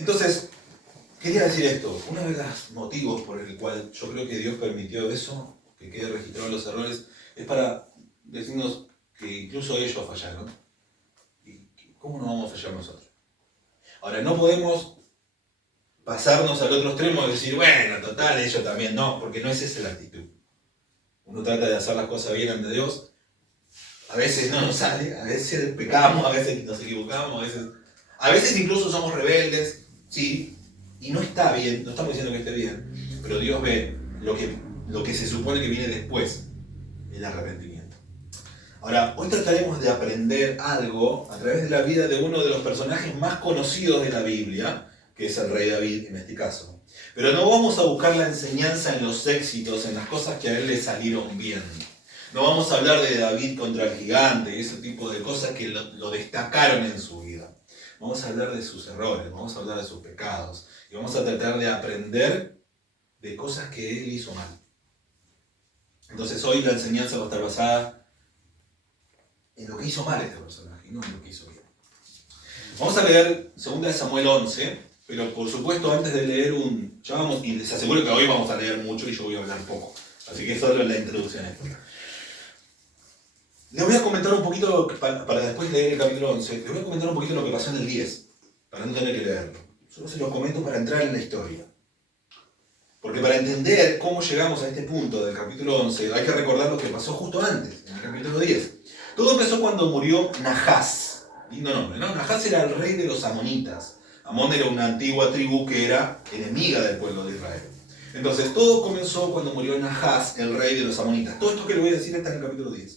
Entonces, quería decir esto. Uno de los motivos por el cual yo creo que Dios permitió eso, que quede registrado los errores, es para decirnos que incluso ellos fallaron. ¿Y cómo no vamos a fallar nosotros? Ahora, no podemos pasarnos al otro extremo y decir, bueno, total, ellos también. No, porque no es esa la actitud. Uno trata de hacer las cosas bien ante Dios. A veces no nos sale, a veces pecamos, a veces nos equivocamos, a veces incluso somos rebeldes, sí, y no está bien, no estamos diciendo que esté bien, pero Dios ve lo que se supone que viene después, el arrepentimiento. Ahora, hoy trataremos de aprender algo a través de la vida de uno de los personajes más conocidos de la Biblia, que es el rey David en este caso. Pero no vamos a buscar la enseñanza en los éxitos, en las cosas que a él le salieron bien. No vamos a hablar de David contra el gigante y ese tipo de cosas que lo destacaron en su vida. Vamos a hablar de sus errores, vamos a hablar de sus pecados y vamos a tratar de aprender de cosas que él hizo mal. Entonces hoy la enseñanza va a estar basada en lo que hizo mal este personaje y no en lo que hizo bien. Vamos a leer 2 Samuel 11, pero por supuesto antes de leer y les aseguro que hoy vamos a leer mucho y yo voy a hablar poco. Así que solo la introducción a esto. Les voy a comentar un poquito, para después leer el capítulo 11, les voy a comentar un poquito lo que pasó en el 10, para no tener que leerlo. Solo se los comento para entrar en la historia. Porque para entender cómo llegamos a este punto del capítulo 11, hay que recordar lo que pasó justo antes, en el capítulo 10. Todo empezó cuando murió Nahás. Lindo nombre, ¿no? Nahás era el rey de los amonitas. Amón era una antigua tribu que era enemiga del pueblo de Israel. Entonces, todo comenzó cuando murió Nahás, el rey de los amonitas. Todo esto que le voy a decir está en el capítulo 10.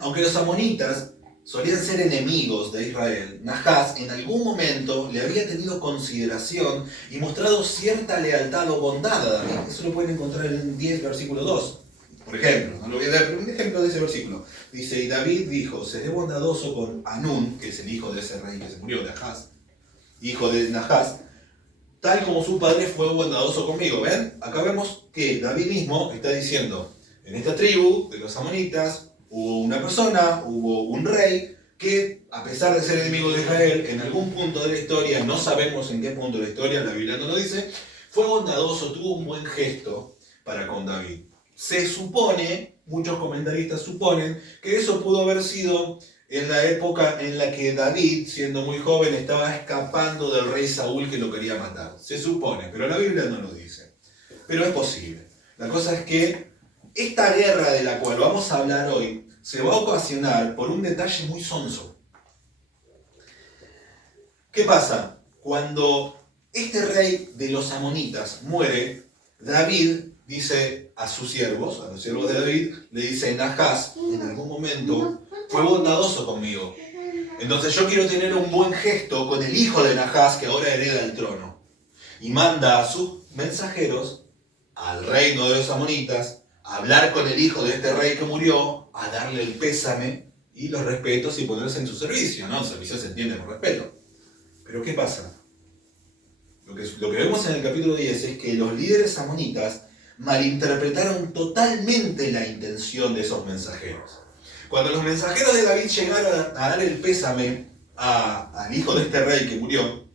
Aunque los amonitas solían ser enemigos de Israel, Nahás en algún momento le había tenido consideración y mostrado cierta lealtad o bondad a David. Eso lo pueden encontrar en 10, versículo 2. Por ejemplo, no lo voy a leer, pero un ejemplo de ese versículo. Dice, y David dijo, seré bondadoso con Hanún, que es el hijo de ese rey que se murió, de Ahaz, hijo de Nahás, tal como su padre fue bondadoso conmigo. ¿Ven? Acá vemos que David mismo está diciendo, en esta tribu de los amonitas, hubo una persona, hubo un rey que, a pesar de ser enemigo de Israel, en algún punto de la historia, no sabemos en qué punto de la historia, la Biblia no lo dice, fue bondadoso, tuvo un buen gesto para con David. Se supone, muchos comentaristas suponen, que eso pudo haber sido en la época en la que David, siendo muy joven, estaba escapando del rey Saúl que lo quería matar. Se supone, pero la Biblia no lo dice. Pero es posible. La cosa es que esta guerra de la cual vamos a hablar hoy se va a ocasionar por un detalle muy sonso. ¿Qué pasa? Cuando este rey de los amonitas muere, David dice a sus siervos, a los siervos de David, le dice, Nahás en algún momento fue bondadoso conmigo. Entonces yo quiero tener un buen gesto con el hijo de Nahás que ahora hereda el trono. Y manda a sus mensajeros al reino de los amonitas a hablar con el hijo de este rey que murió, a darle el pésame y los respetos y ponerse en su servicio, ¿no? El servicio se entiende por respeto. Pero ¿qué pasa? Lo que vemos en el capítulo 10 es que los líderes amonitas malinterpretaron totalmente la intención de esos mensajeros. Cuando los mensajeros de David llegaron a dar el pésame al hijo de este rey que murió,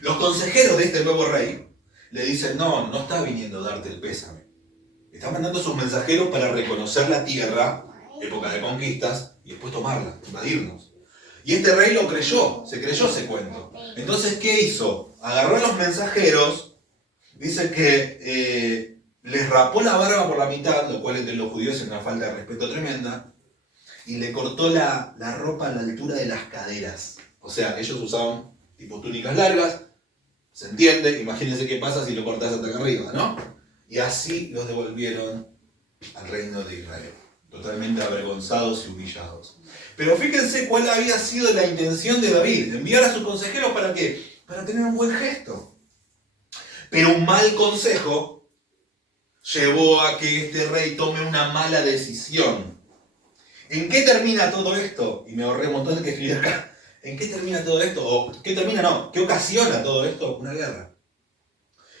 los consejeros de este nuevo rey le dicen, no está viniendo a darte el pésame. Está mandando sus mensajeros para reconocer la tierra, época de conquistas, y después tomarla, invadirnos. Y este rey lo creyó, se creyó ese cuento. Entonces, ¿qué hizo? Agarró a los mensajeros, dice que les rapó la barba por la mitad, lo cual entre los judíos es una falta de respeto tremenda, y le cortó la ropa a la altura de las caderas. O sea, ellos usaban tipo túnicas largas, se entiende, imagínense qué pasa si lo cortás hasta acá arriba, ¿no? Y así los devolvieron al reino de Israel, totalmente avergonzados y humillados. Pero fíjense cuál había sido la intención de David, enviar a sus consejeros ¿para qué? Para tener un buen gesto. Pero un mal consejo llevó a que este rey tome una mala decisión. ¿En qué termina todo esto? Y me ahorré un montón que escribir acá. ¿En qué termina todo esto? ¿O qué ocasiona todo esto? Una guerra.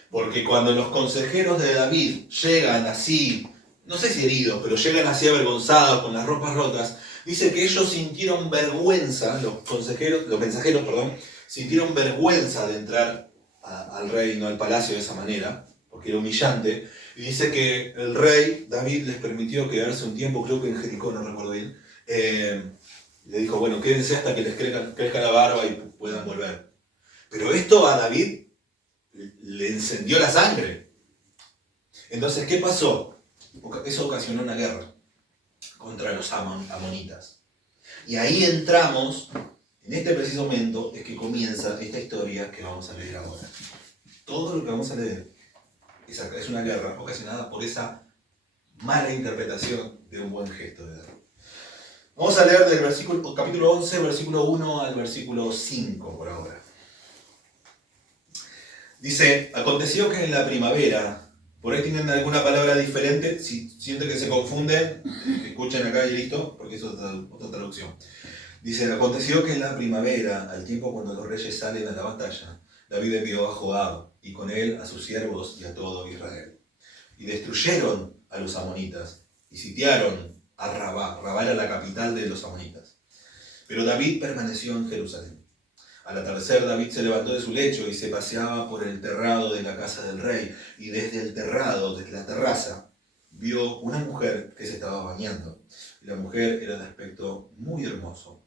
Porque cuando los consejeros de David llegan así, no sé si heridos, pero llegan así avergonzados, con las ropas rotas, dice que ellos sintieron vergüenza, los mensajeros, sintieron vergüenza de entrar al reino, al palacio de esa manera, porque era humillante. Y dice que el rey David les permitió quedarse un tiempo, creo que en Jericó, no recuerdo bien. Le dijo, bueno, quédense hasta que les crezca la barba y puedan volver. Pero esto a David le encendió la sangre. Entonces, ¿qué pasó? Eso ocasionó una guerra contra los amonitas. Y ahí entramos, en este preciso momento, es que comienza esta historia que vamos a leer ahora. Todo lo que vamos a leer es una guerra ocasionada por esa mala interpretación de un buen gesto de David. Vamos a leer del capítulo 11, versículo 1 al versículo 5 por ahora. Dice, aconteció que en la primavera, por ahí tienen alguna palabra diferente, si sienten que se confunden, escuchen acá y listo, porque eso es otra traducción. Dice, aconteció que en la primavera, al tiempo cuando los reyes salen a la batalla, David envió a Joab, y con él a sus siervos y a todo Israel. Y destruyeron a los amonitas, y sitiaron a Rabá. Rabá era la capital de los amonitas. Pero David permaneció en Jerusalén. Al atardecer David se levantó de su lecho y se paseaba por el terrado de la casa del rey, y desde el terrado, desde la terraza, vio una mujer que se estaba bañando. Y la mujer era de aspecto muy hermoso.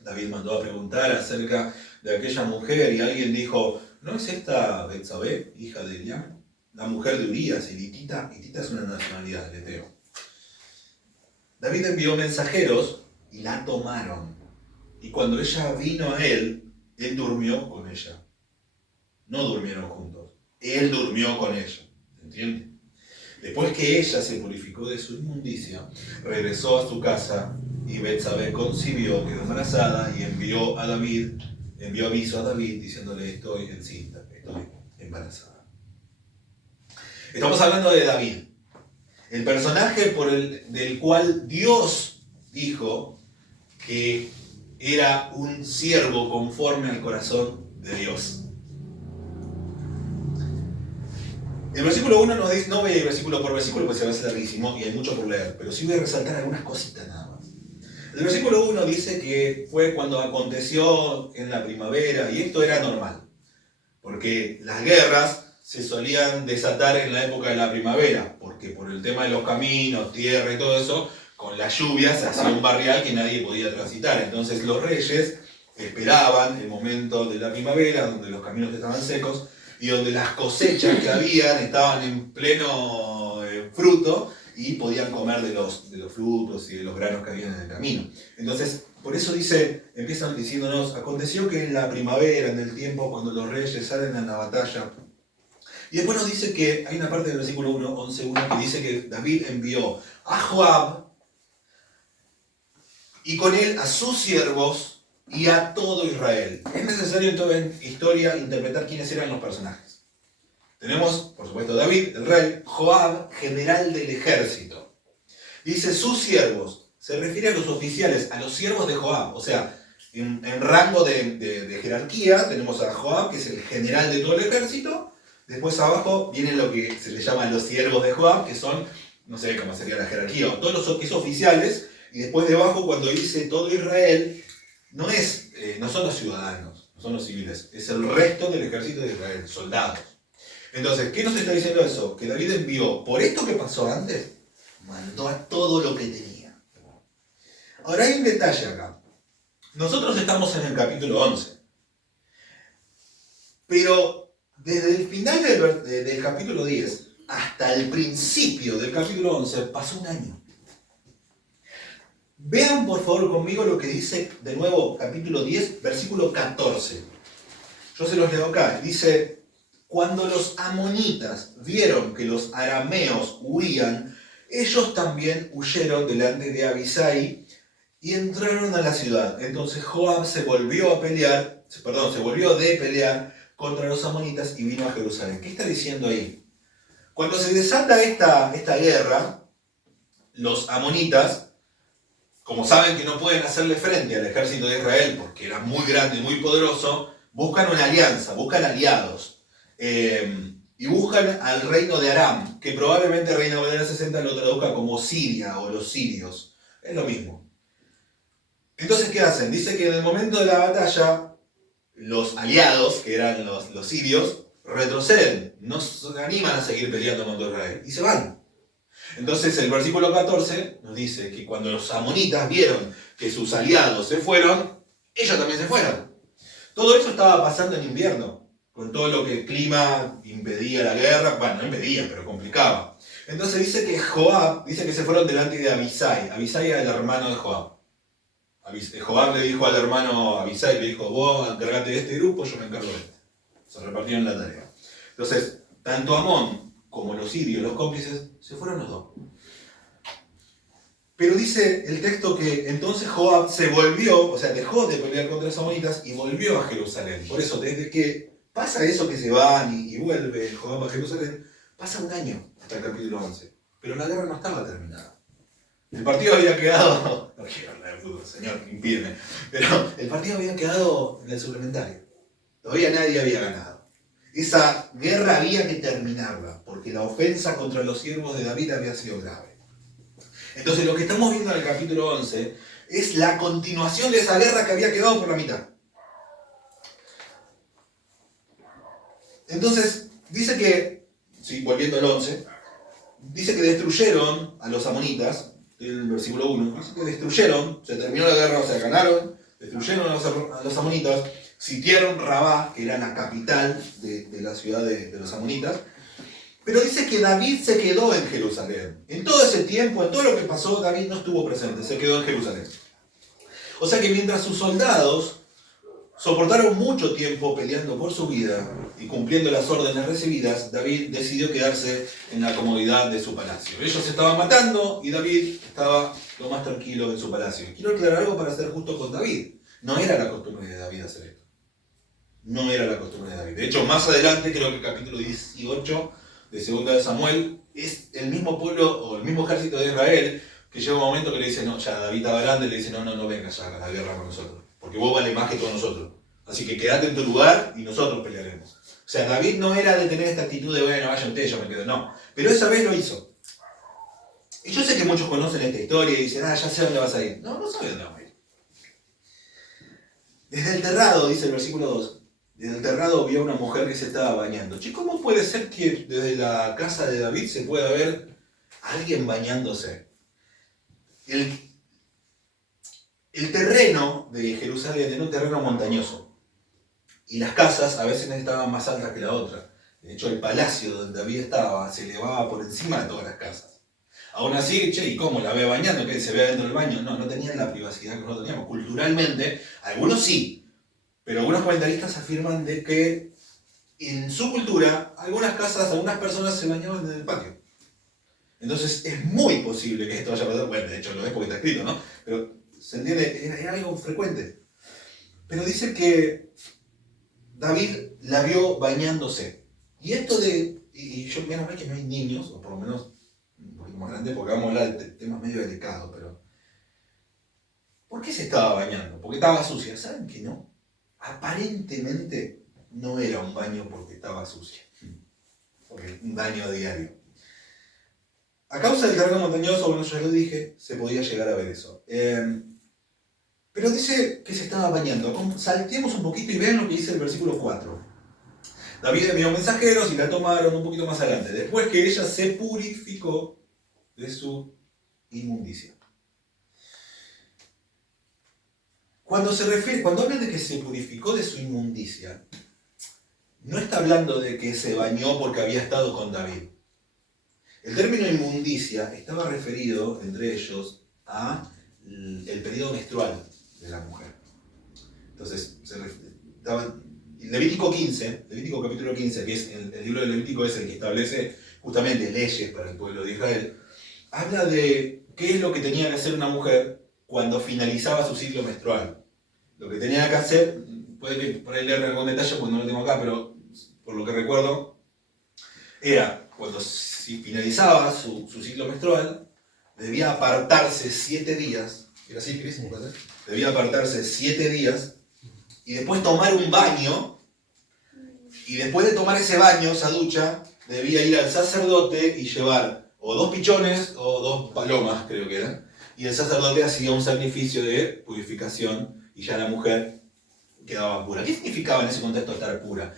David mandó a preguntar acerca de aquella mujer y alguien dijo, ¿no es esta Betsabé, hija de Eliam? La mujer de Urías, y Hitita es una nacionalidad de Eteo. David envió mensajeros y la tomaron. Y cuando ella vino a él durmió con ella. No durmieron juntos. Él durmió con ella. ¿Entiendes? Después que ella se purificó de su inmundicia, regresó a su casa y Betsabé concibió, quedó embarazada y envió aviso a David diciéndole estoy encinta, estoy embarazada. Estamos hablando de David, el personaje del cual Dios dijo que era un siervo conforme al corazón de Dios. El versículo 1 nos dice, no voy a ir versículo por versículo porque se va a hacer larguísimo y hay mucho por leer, pero sí voy a resaltar algunas cositas nada más. El versículo 1 dice que fue cuando aconteció en la primavera, y esto era normal, porque las guerras se solían desatar en la época de la primavera, porque por el tema de los caminos, tierra y todo eso, con las lluvias se hacía un barrial que nadie podía transitar. Entonces los reyes esperaban el momento de la primavera, donde los caminos estaban secos, y donde las cosechas que habían estaban en pleno fruto y podían comer de los frutos y de los granos que habían en el camino. Entonces, por eso empiezan diciéndonos, aconteció que en la primavera, en el tiempo cuando los reyes salen a la batalla, y después nos dice que hay una parte del versículo 11:1 que dice que David envió a Joab y con él a sus siervos y a todo Israel. Es necesario en toda historia interpretar quiénes eran los personajes. Tenemos, por supuesto, David, el rey, Joab, general del ejército. Dice sus siervos, se refiere a los oficiales, a los siervos de Joab. O sea, en rango de jerarquía tenemos a Joab, que es el general de todo el ejército. Después abajo vienen lo que se le llama los siervos de Joab, que son, no sé cómo sería la jerarquía, o todos los que son oficiales. Y después debajo, cuando dice todo Israel, no son los ciudadanos, no son los civiles, es el resto del ejército de Israel, soldados. Entonces, ¿qué nos está diciendo eso? Que David envió, por esto que pasó antes, mandó a todo lo que tenía. Ahora hay un detalle acá. Nosotros estamos en el capítulo 11. Pero desde el final del capítulo 10 hasta el principio del capítulo 11 pasó un año. Vean por favor conmigo lo que dice de nuevo capítulo 10, versículo 14. Yo se los leo acá. Dice, cuando los amonitas vieron que los arameos huían, ellos también huyeron delante de Abisai y entraron a la ciudad. Entonces Joab se volvió de pelear contra los amonitas y vino a Jerusalén. ¿Qué está diciendo ahí? Cuando se desata esta guerra, los amonitas, como saben que no pueden hacerle frente al ejército de Israel porque era muy grande y muy poderoso, buscan una alianza, buscan aliados. Y buscan al reino de Aram, que probablemente Reina Valera 60 lo traduzca como Siria o los sirios. Es lo mismo. Entonces, ¿qué hacen? Dice que en el momento de la batalla, los aliados, que eran los sirios, retroceden, no se animan a seguir peleando contra Israel y se van. Entonces el versículo 14 nos dice que cuando los amonitas vieron que sus aliados se fueron, ellos también se fueron. Todo eso estaba pasando en invierno, con todo lo que el clima impedía la guerra, bueno, no impedía, pero complicaba. Entonces dice que Joab, dice que se fueron delante de Abisai. Abisai era el hermano de Joab. Joab le dijo al hermano Abisai, le dijo, vos encargate de este grupo, yo me encargo de este. Se repartieron la tarea. Entonces, tanto Amón como los sirios, los cómplices, se fueron los dos. Pero dice el texto que entonces Joab se volvió, o sea, dejó de pelear contra los amonitas y volvió a Jerusalén. Por eso, desde que pasa eso que se van y vuelve Joab a Jerusalén, pasa un año hasta el capítulo 11. Pero la guerra no estaba terminada. El partido había quedado, no quiero hablar de fútbol, señor, impídeme, pero el partido había quedado en el suplementario. Todavía nadie había ganado. Esa guerra había que terminarla, porque la ofensa contra los siervos de David había sido grave. Entonces lo que estamos viendo en el capítulo 11 es la continuación de esa guerra que había quedado por la mitad. Entonces, dice que, sí, volviendo al 11, dice que destruyeron a los amonitas, el versículo 1, dice que destruyeron, se terminó la guerra, o sea, ganaron, destruyeron a los amonitas, sitiaron Rabá, que era la capital de la ciudad de los amonitas, pero dice que David se quedó en Jerusalén. En todo ese tiempo, en todo lo que pasó, David no estuvo presente, se quedó en Jerusalén. O sea que mientras sus soldados soportaron mucho tiempo peleando por su vida y cumpliendo las órdenes recibidas, David decidió quedarse en la comodidad de su palacio. Ellos se estaban matando y David estaba lo más tranquilo en su palacio. Quiero aclarar algo para ser justo con David. No era la costumbre de David hacer esto. No era la costumbre de David. De hecho, más adelante, creo que el capítulo 18 de 2 de Samuel, es el mismo pueblo o el mismo ejército de Israel que llega un momento que le dice, no, ya David estaba grande, le dice, no vengas ya a la guerra con nosotros, porque vos vale más que todos nosotros. Así que quédate en tu lugar y nosotros pelearemos. O sea, David no era de tener esta actitud de, bueno, vayan ustedes, yo me quedo. No, pero esa vez lo hizo. Y yo sé que muchos conocen esta historia y dicen, ya sé dónde vas a ir. No sabe dónde vas a ir. Desde el terrado, dice el versículo 2, desde el terrado vio a una mujer que se estaba bañando. Che, ¿cómo puede ser que desde la casa de David se pueda ver a alguien bañándose? El terreno de Jerusalén era un terreno montañoso. Y las casas a veces estaban más altas que la otra. De hecho, el palacio donde David estaba se elevaba por encima de todas las casas. Aún así, che, ¿y cómo? ¿La ve bañando? ¿Qué? ¿Se ve dentro del baño? No tenían la privacidad que nosotros teníamos. Culturalmente, algunos sí. Pero algunos comentaristas afirman de que en su cultura, algunas casas, algunas personas se bañaban en el patio. Entonces es muy posible que esto haya pasado. Bueno, de hecho lo es porque está escrito, ¿no? Pero se entiende, era algo frecuente. Pero dice que David la vio bañándose. Y esto y yo menos mal que no hay niños, o por lo menos un poquito más grande, porque vamos a hablar de temas medio delicados, pero ¿por qué se estaba bañando? ¿Porque estaba sucia? ¿Saben que no? Aparentemente no era un baño porque estaba sucia, porque un baño diario. A causa del terreno montañoso, bueno, ya lo dije, se podía llegar a ver eso. Pero dice que se estaba bañando. Salteemos un poquito y vean lo que dice el versículo 4. David envió mensajeros y la tomaron un poquito más adelante, después que ella se purificó de su inmundicia. Cuando habla de que se purificó de su inmundicia, no está hablando de que se bañó porque había estado con David. El término inmundicia estaba referido, entre ellos, a el periodo menstrual de la mujer. Entonces, Levítico capítulo 15, que es el libro de Levítico es el que establece justamente leyes para el pueblo de Israel, habla de qué es lo que tenía que hacer una mujer cuando finalizaba su ciclo menstrual. Lo que tenía que hacer, puede que por ahí leer algún detalle porque no lo tengo acá, pero por lo que recuerdo, era cuando si finalizaba su ciclo menstrual, debía apartarse 7 días. ¿Era así, Cris? Debía apartarse 7 días y después tomar un baño. Y después de tomar ese baño, esa ducha, debía ir al sacerdote y llevar o 2 pichones o 2 palomas, creo que eran. Y el sacerdote hacía un sacrificio de purificación y ya la mujer quedaba pura. ¿Qué significaba en ese contexto estar pura?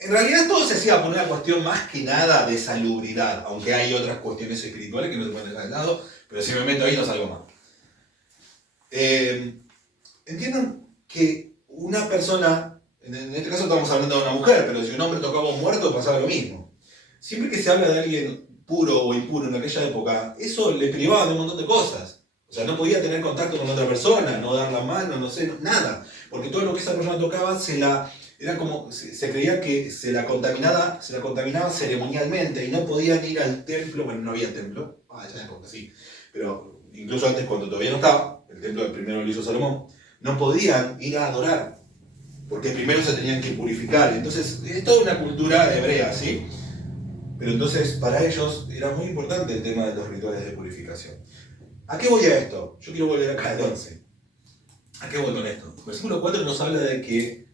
En realidad todo se hacía por una cuestión más que nada de salubridad, aunque hay otras cuestiones espirituales que no se pueden dejar de lado, pero si me meto ahí no salgo más. Entiendan que una persona, en este caso estamos hablando de una mujer, pero si un hombre tocaba un muerto pasaba lo mismo. Siempre que se habla de alguien puro o impuro en aquella época, eso le privaba de un montón de cosas. O sea, no podía tener contacto con otra persona, no dar la mano, no sé, nada. Porque todo lo que esa persona tocaba era como, se creía que se la contaminaba ceremonialmente y no podían ir al templo, bueno, no había templo, ya época sí, pero incluso antes cuando todavía no estaba, el templo del primero lo hizo Salomón, no podían ir a adorar, porque primero se tenían que purificar. Entonces, es toda una cultura hebrea, ¿sí? Pero entonces, para ellos era muy importante el tema de los rituales de purificación. ¿A qué voy a esto? Yo quiero volver acá al 11. ¿A qué voy con esto? El versículo 4 nos habla de que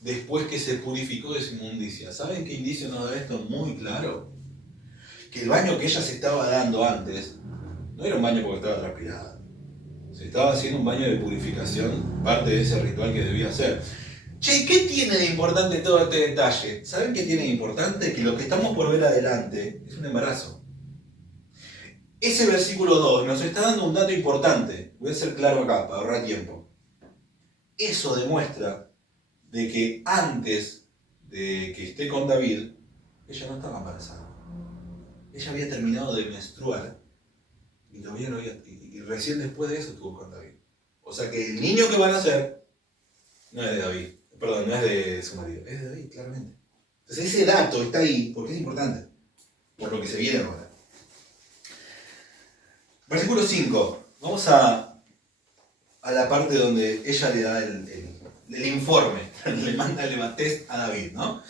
después que se purificó de su inmundicia. ¿Saben qué indicio nos da esto muy claro? Que el baño que ella se estaba dando antes no era un baño porque estaba transpirada. Se estaba haciendo un baño de purificación, parte de ese ritual que debía hacer. Che, ¿qué tiene de importante todo este detalle? ¿Saben qué tiene de importante? Que lo que estamos por ver adelante es un embarazo. Ese versículo 2 nos está dando un dato importante. Voy a ser claro acá, para ahorrar tiempo. Eso demuestra de que antes de que esté con David, ella no estaba embarazada. Ella había terminado de menstruar y todavía no había, y recién después de eso estuvo con David. O sea que el niño que van a nacer no es de David, perdón, no es de su marido, es de David, claramente. Entonces ese dato está ahí porque es importante, por lo que se viene ahora. Versículo 5, vamos a la parte donde ella le da el informe, le manda el test a David, ¿no?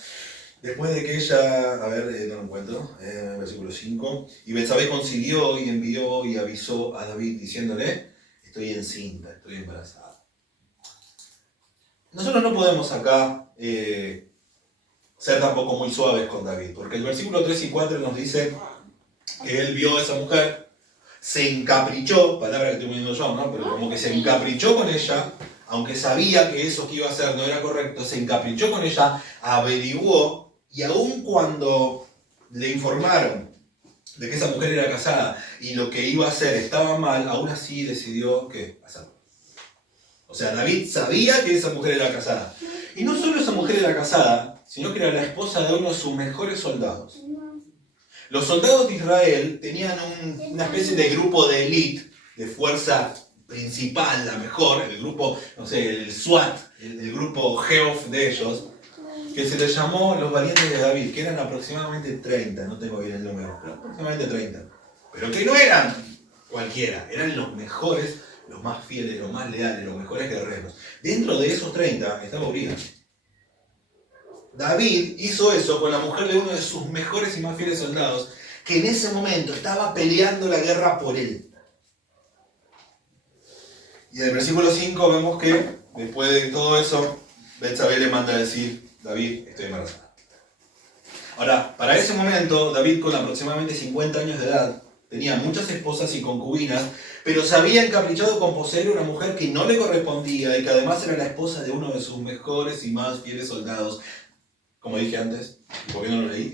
Después de que ella, a ver, no lo encuentro, versículo 5, y Betsabé consiguió y envió y avisó a David diciéndole, estoy encinta, estoy embarazada. Nosotros no podemos acá ser tampoco muy suaves con David, porque el versículo 3 y 4 nos dice que él vio a esa mujer, se encaprichó, palabra que estoy poniendo yo, ¿no? Pero como que se encaprichó con ella, aunque sabía que eso que iba a hacer no era correcto, se encaprichó con ella, averiguó, y aun cuando le informaron de que esa mujer era casada y lo que iba a hacer estaba mal, aún así decidió que hacerlo. O sea, David sabía que esa mujer era casada. Y no solo esa mujer era casada, sino que era la esposa de uno de sus mejores soldados. Los soldados de Israel tenían una especie de grupo de élite, de fuerza principal, la mejor, el grupo, no sé, el SWAT, el grupo Geoff de ellos, que se les llamó los valientes de David, que eran aproximadamente 30, no tengo bien el número, pero aproximadamente 30. Pero que no eran cualquiera, eran los mejores, los más fieles, los más leales, los mejores guerreros. Dentro de esos 30 estaba Uría. David hizo eso con la mujer de uno de sus mejores y más fieles soldados, que en ese momento estaba peleando la guerra por él. Y en el versículo 5 vemos que, después de todo eso, Betsabé le manda a decir, David, estoy embarazada. Ahora, para ese momento, David, con aproximadamente 50 años de edad, tenía muchas esposas y concubinas, pero se había encaprichado con poseer una mujer que no le correspondía y que además era la esposa de uno de sus mejores y más fieles soldados. Como dije antes, ¿por qué no lo leí?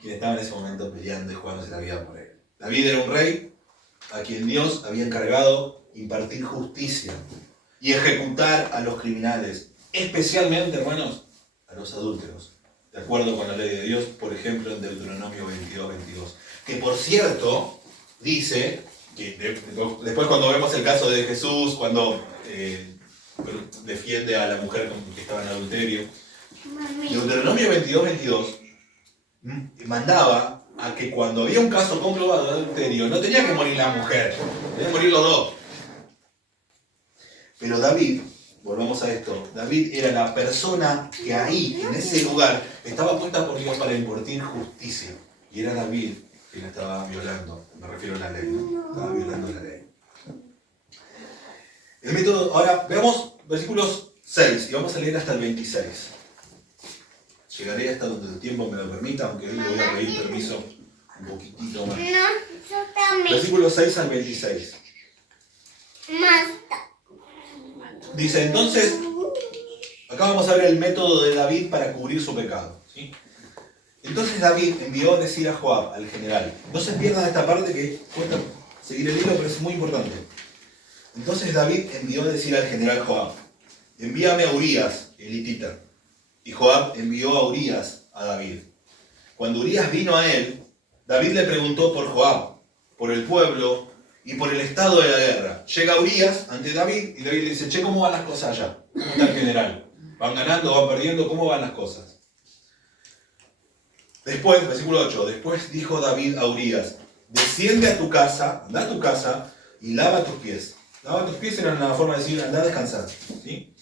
Quien estaba en ese momento peleando y jugándose la vida por él. David era un rey a quien Dios había encargado impartir justicia y ejecutar a los criminales, especialmente, hermanos, a los adúlteros, de acuerdo con la ley de Dios, por ejemplo, en Deuteronomio 22:22. Que por cierto, dice, que después cuando vemos el caso de Jesús, cuando defiende a la mujer que estaba en adulterio, Deuteronomio 22:22 mandaba a que cuando había un caso comprobado de adulterio, no tenía que morir la mujer, tenían que morir los dos. Pero David, volvamos a esto, David era la persona que ahí, en ese lugar, estaba puesta por Dios para impartir justicia. Y era David que la estaba violando, me refiero a la ley, ¿no? Estaba violando la ley. El método, ahora veamos versículos 6 y vamos a leer hasta el 26. Llegaré hasta donde el tiempo me lo permita, aunque hoy le voy a pedir permiso un poquitito más. No, yo también. Versículos 6 al 26. Más. Dice, entonces, Acá vamos a ver el método de David para cubrir su pecado, ¿sí? Entonces David envió a decir a Joab, al general. No se pierdan esta parte que cuesta seguir el hilo, pero es muy importante. Entonces David envió a decir al general Joab, envíame a Urías, el hitita. Y Joab envió a Urías a David. Cuando Urías vino a él, David le preguntó por Joab, por el pueblo y por el estado de la guerra. Llega Urías ante David y David le dice, che, ¿cómo van las cosas allá? ¿Cómo está el general? ¿Van ganando, van perdiendo? ¿Cómo van las cosas? Después, versículo 8, después dijo David a Urías, desciende a tu casa, anda a tu casa y lava tus pies. Lava tus pies era una forma de decir, anda a descansar, ¿sí?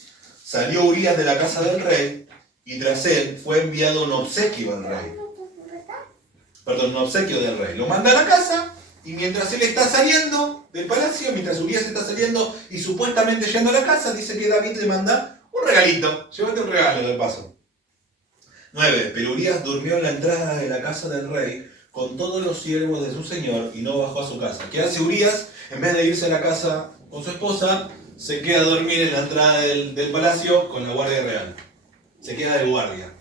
Salió Urías de la casa del rey y tras él fue enviado un obsequio al rey. Perdón, un obsequio del rey. Lo manda a la casa y mientras él está saliendo del palacio, mientras Urías está saliendo y supuestamente yendo a la casa, dice que David le manda un regalito. Llévate un regalo de paso. 9. Pero Urías durmió en la entrada de la casa del rey con todos los siervos de su señor y no bajó a su casa. ¿Qué hace Urías? En vez de irse a la casa con su esposa, se queda a dormir en la entrada del palacio con la guardia real. Se queda de guardia.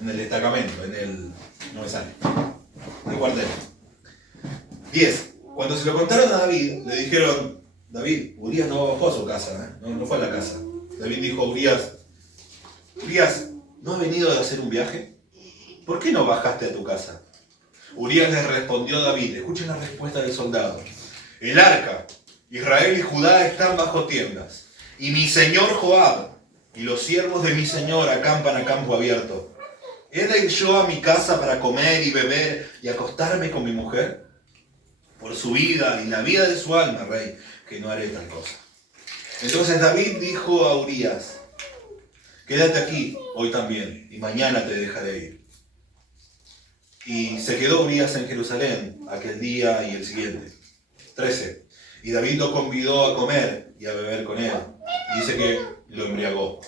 En el destacamento, no me sale. En el cuartel. 10. Cuando se lo contaron a David, le dijeron, David, Urías no bajó a su casa, no fue a la casa. David dijo a Urías, ¿no has venido de hacer un viaje? ¿Por qué no bajaste a tu casa? Urías le respondió a David, escuchen la respuesta del soldado. El arca, Israel y Judá están bajo tiendas, y mi señor Joab y los siervos de mi señor acampan a campo abierto. ¿He de ir yo a mi casa para comer y beber y acostarme con mi mujer? Por su vida y la vida de su alma, rey, que no haré tal cosa. Entonces David dijo a Urías, quédate aquí hoy también, y mañana te dejaré ir. Y se quedó Urías en Jerusalén aquel día y el siguiente. 13. Y David lo convidó a comer y a beber con él. Y dice que lo embriagó.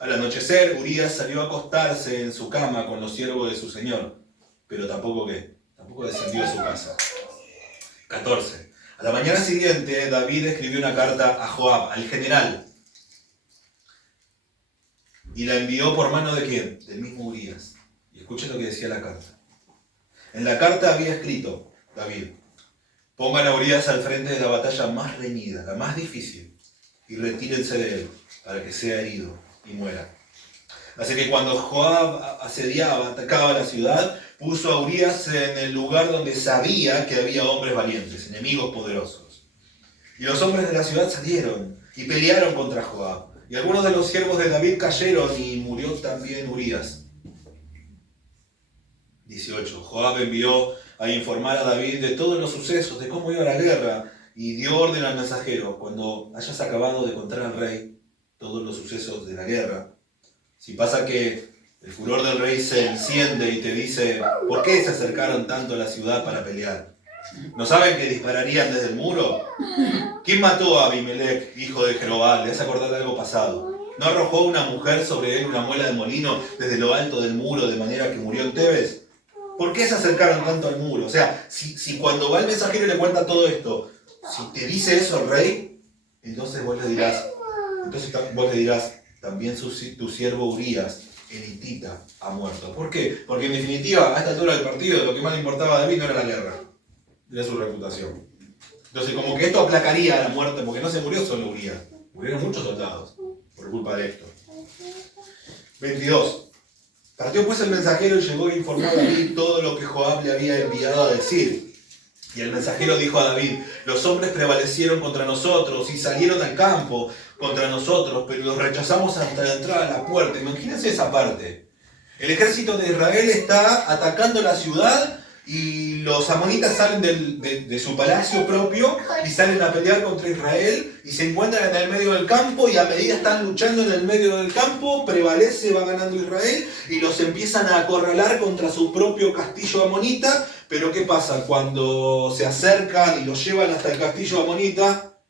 Al anochecer, Urías salió a acostarse en su cama con los siervos de su señor, pero tampoco descendió a su casa. 14. A la mañana siguiente, David escribió una carta a Joab, al general, y la envió por mano de ¿quién? Del mismo Urías. Y escuchen lo que decía la carta. En la carta había escrito David, pongan a Urías al frente de la batalla más reñida, la más difícil, y retírense de él, para que sea herido y muera. Así que cuando Joab asediaba, atacaba la ciudad, puso a Urías en el lugar donde sabía que había hombres valientes, enemigos poderosos. Y los hombres de la ciudad salieron y pelearon contra Joab. Y algunos de los siervos de David cayeron y murió también Urías. 18. Joab envió a informar a David de todos los sucesos, de cómo iba la guerra, y dio orden al mensajero, cuando hayas acabado de contar al rey todos los sucesos de la guerra, si pasa que el furor del rey se enciende y te dice, ¿por qué se acercaron tanto a la ciudad para pelear? ¿No saben que dispararían desde el muro? ¿Quién mató a Abimelech, hijo de Jerobal? ¿Le has acordado de algo pasado? ¿No arrojó una mujer sobre él una muela de molino desde lo alto del muro de manera que murió en Tebes? ¿Por qué se acercaron tanto al muro? O sea, si cuando va el mensajero y le cuenta todo esto, si te dice eso el rey, entonces vos le dirás, también tu siervo Urías, el hitita, ha muerto. ¿Por qué? Porque en definitiva, a esta altura del partido, lo que más le importaba a David no era la guerra, era su reputación. Entonces, como que esto aplacaría la muerte, porque no se murió solo Urías, murieron muchos soldados por culpa de esto. 22. Partió pues el mensajero y llegó e informó a David todo lo que Joab le había enviado a decir. Y el mensajero dijo a David, los hombres prevalecieron contra nosotros y salieron al campo contra nosotros, pero los rechazamos hasta la entrada a la puerta. Imagínense esa parte. El ejército de Israel está atacando la ciudad y los amonitas salen de su palacio propio y salen a pelear contra Israel y se encuentran en el medio del campo, y a medida están luchando en el medio del campo, prevalece, va ganando Israel y los empiezan a acorralar contra su propio castillo amonita. Pero ¿qué pasa? Cuando se acercan y los llevan hasta el castillo amonita,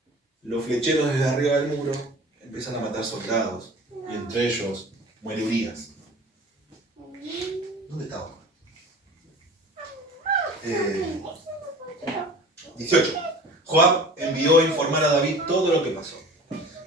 los flecheros desde arriba del muro empiezan a matar soldados, y entre ellos muere Urías. ¿Dónde estaba? 18. Joab envió a informar a David todo lo que pasó.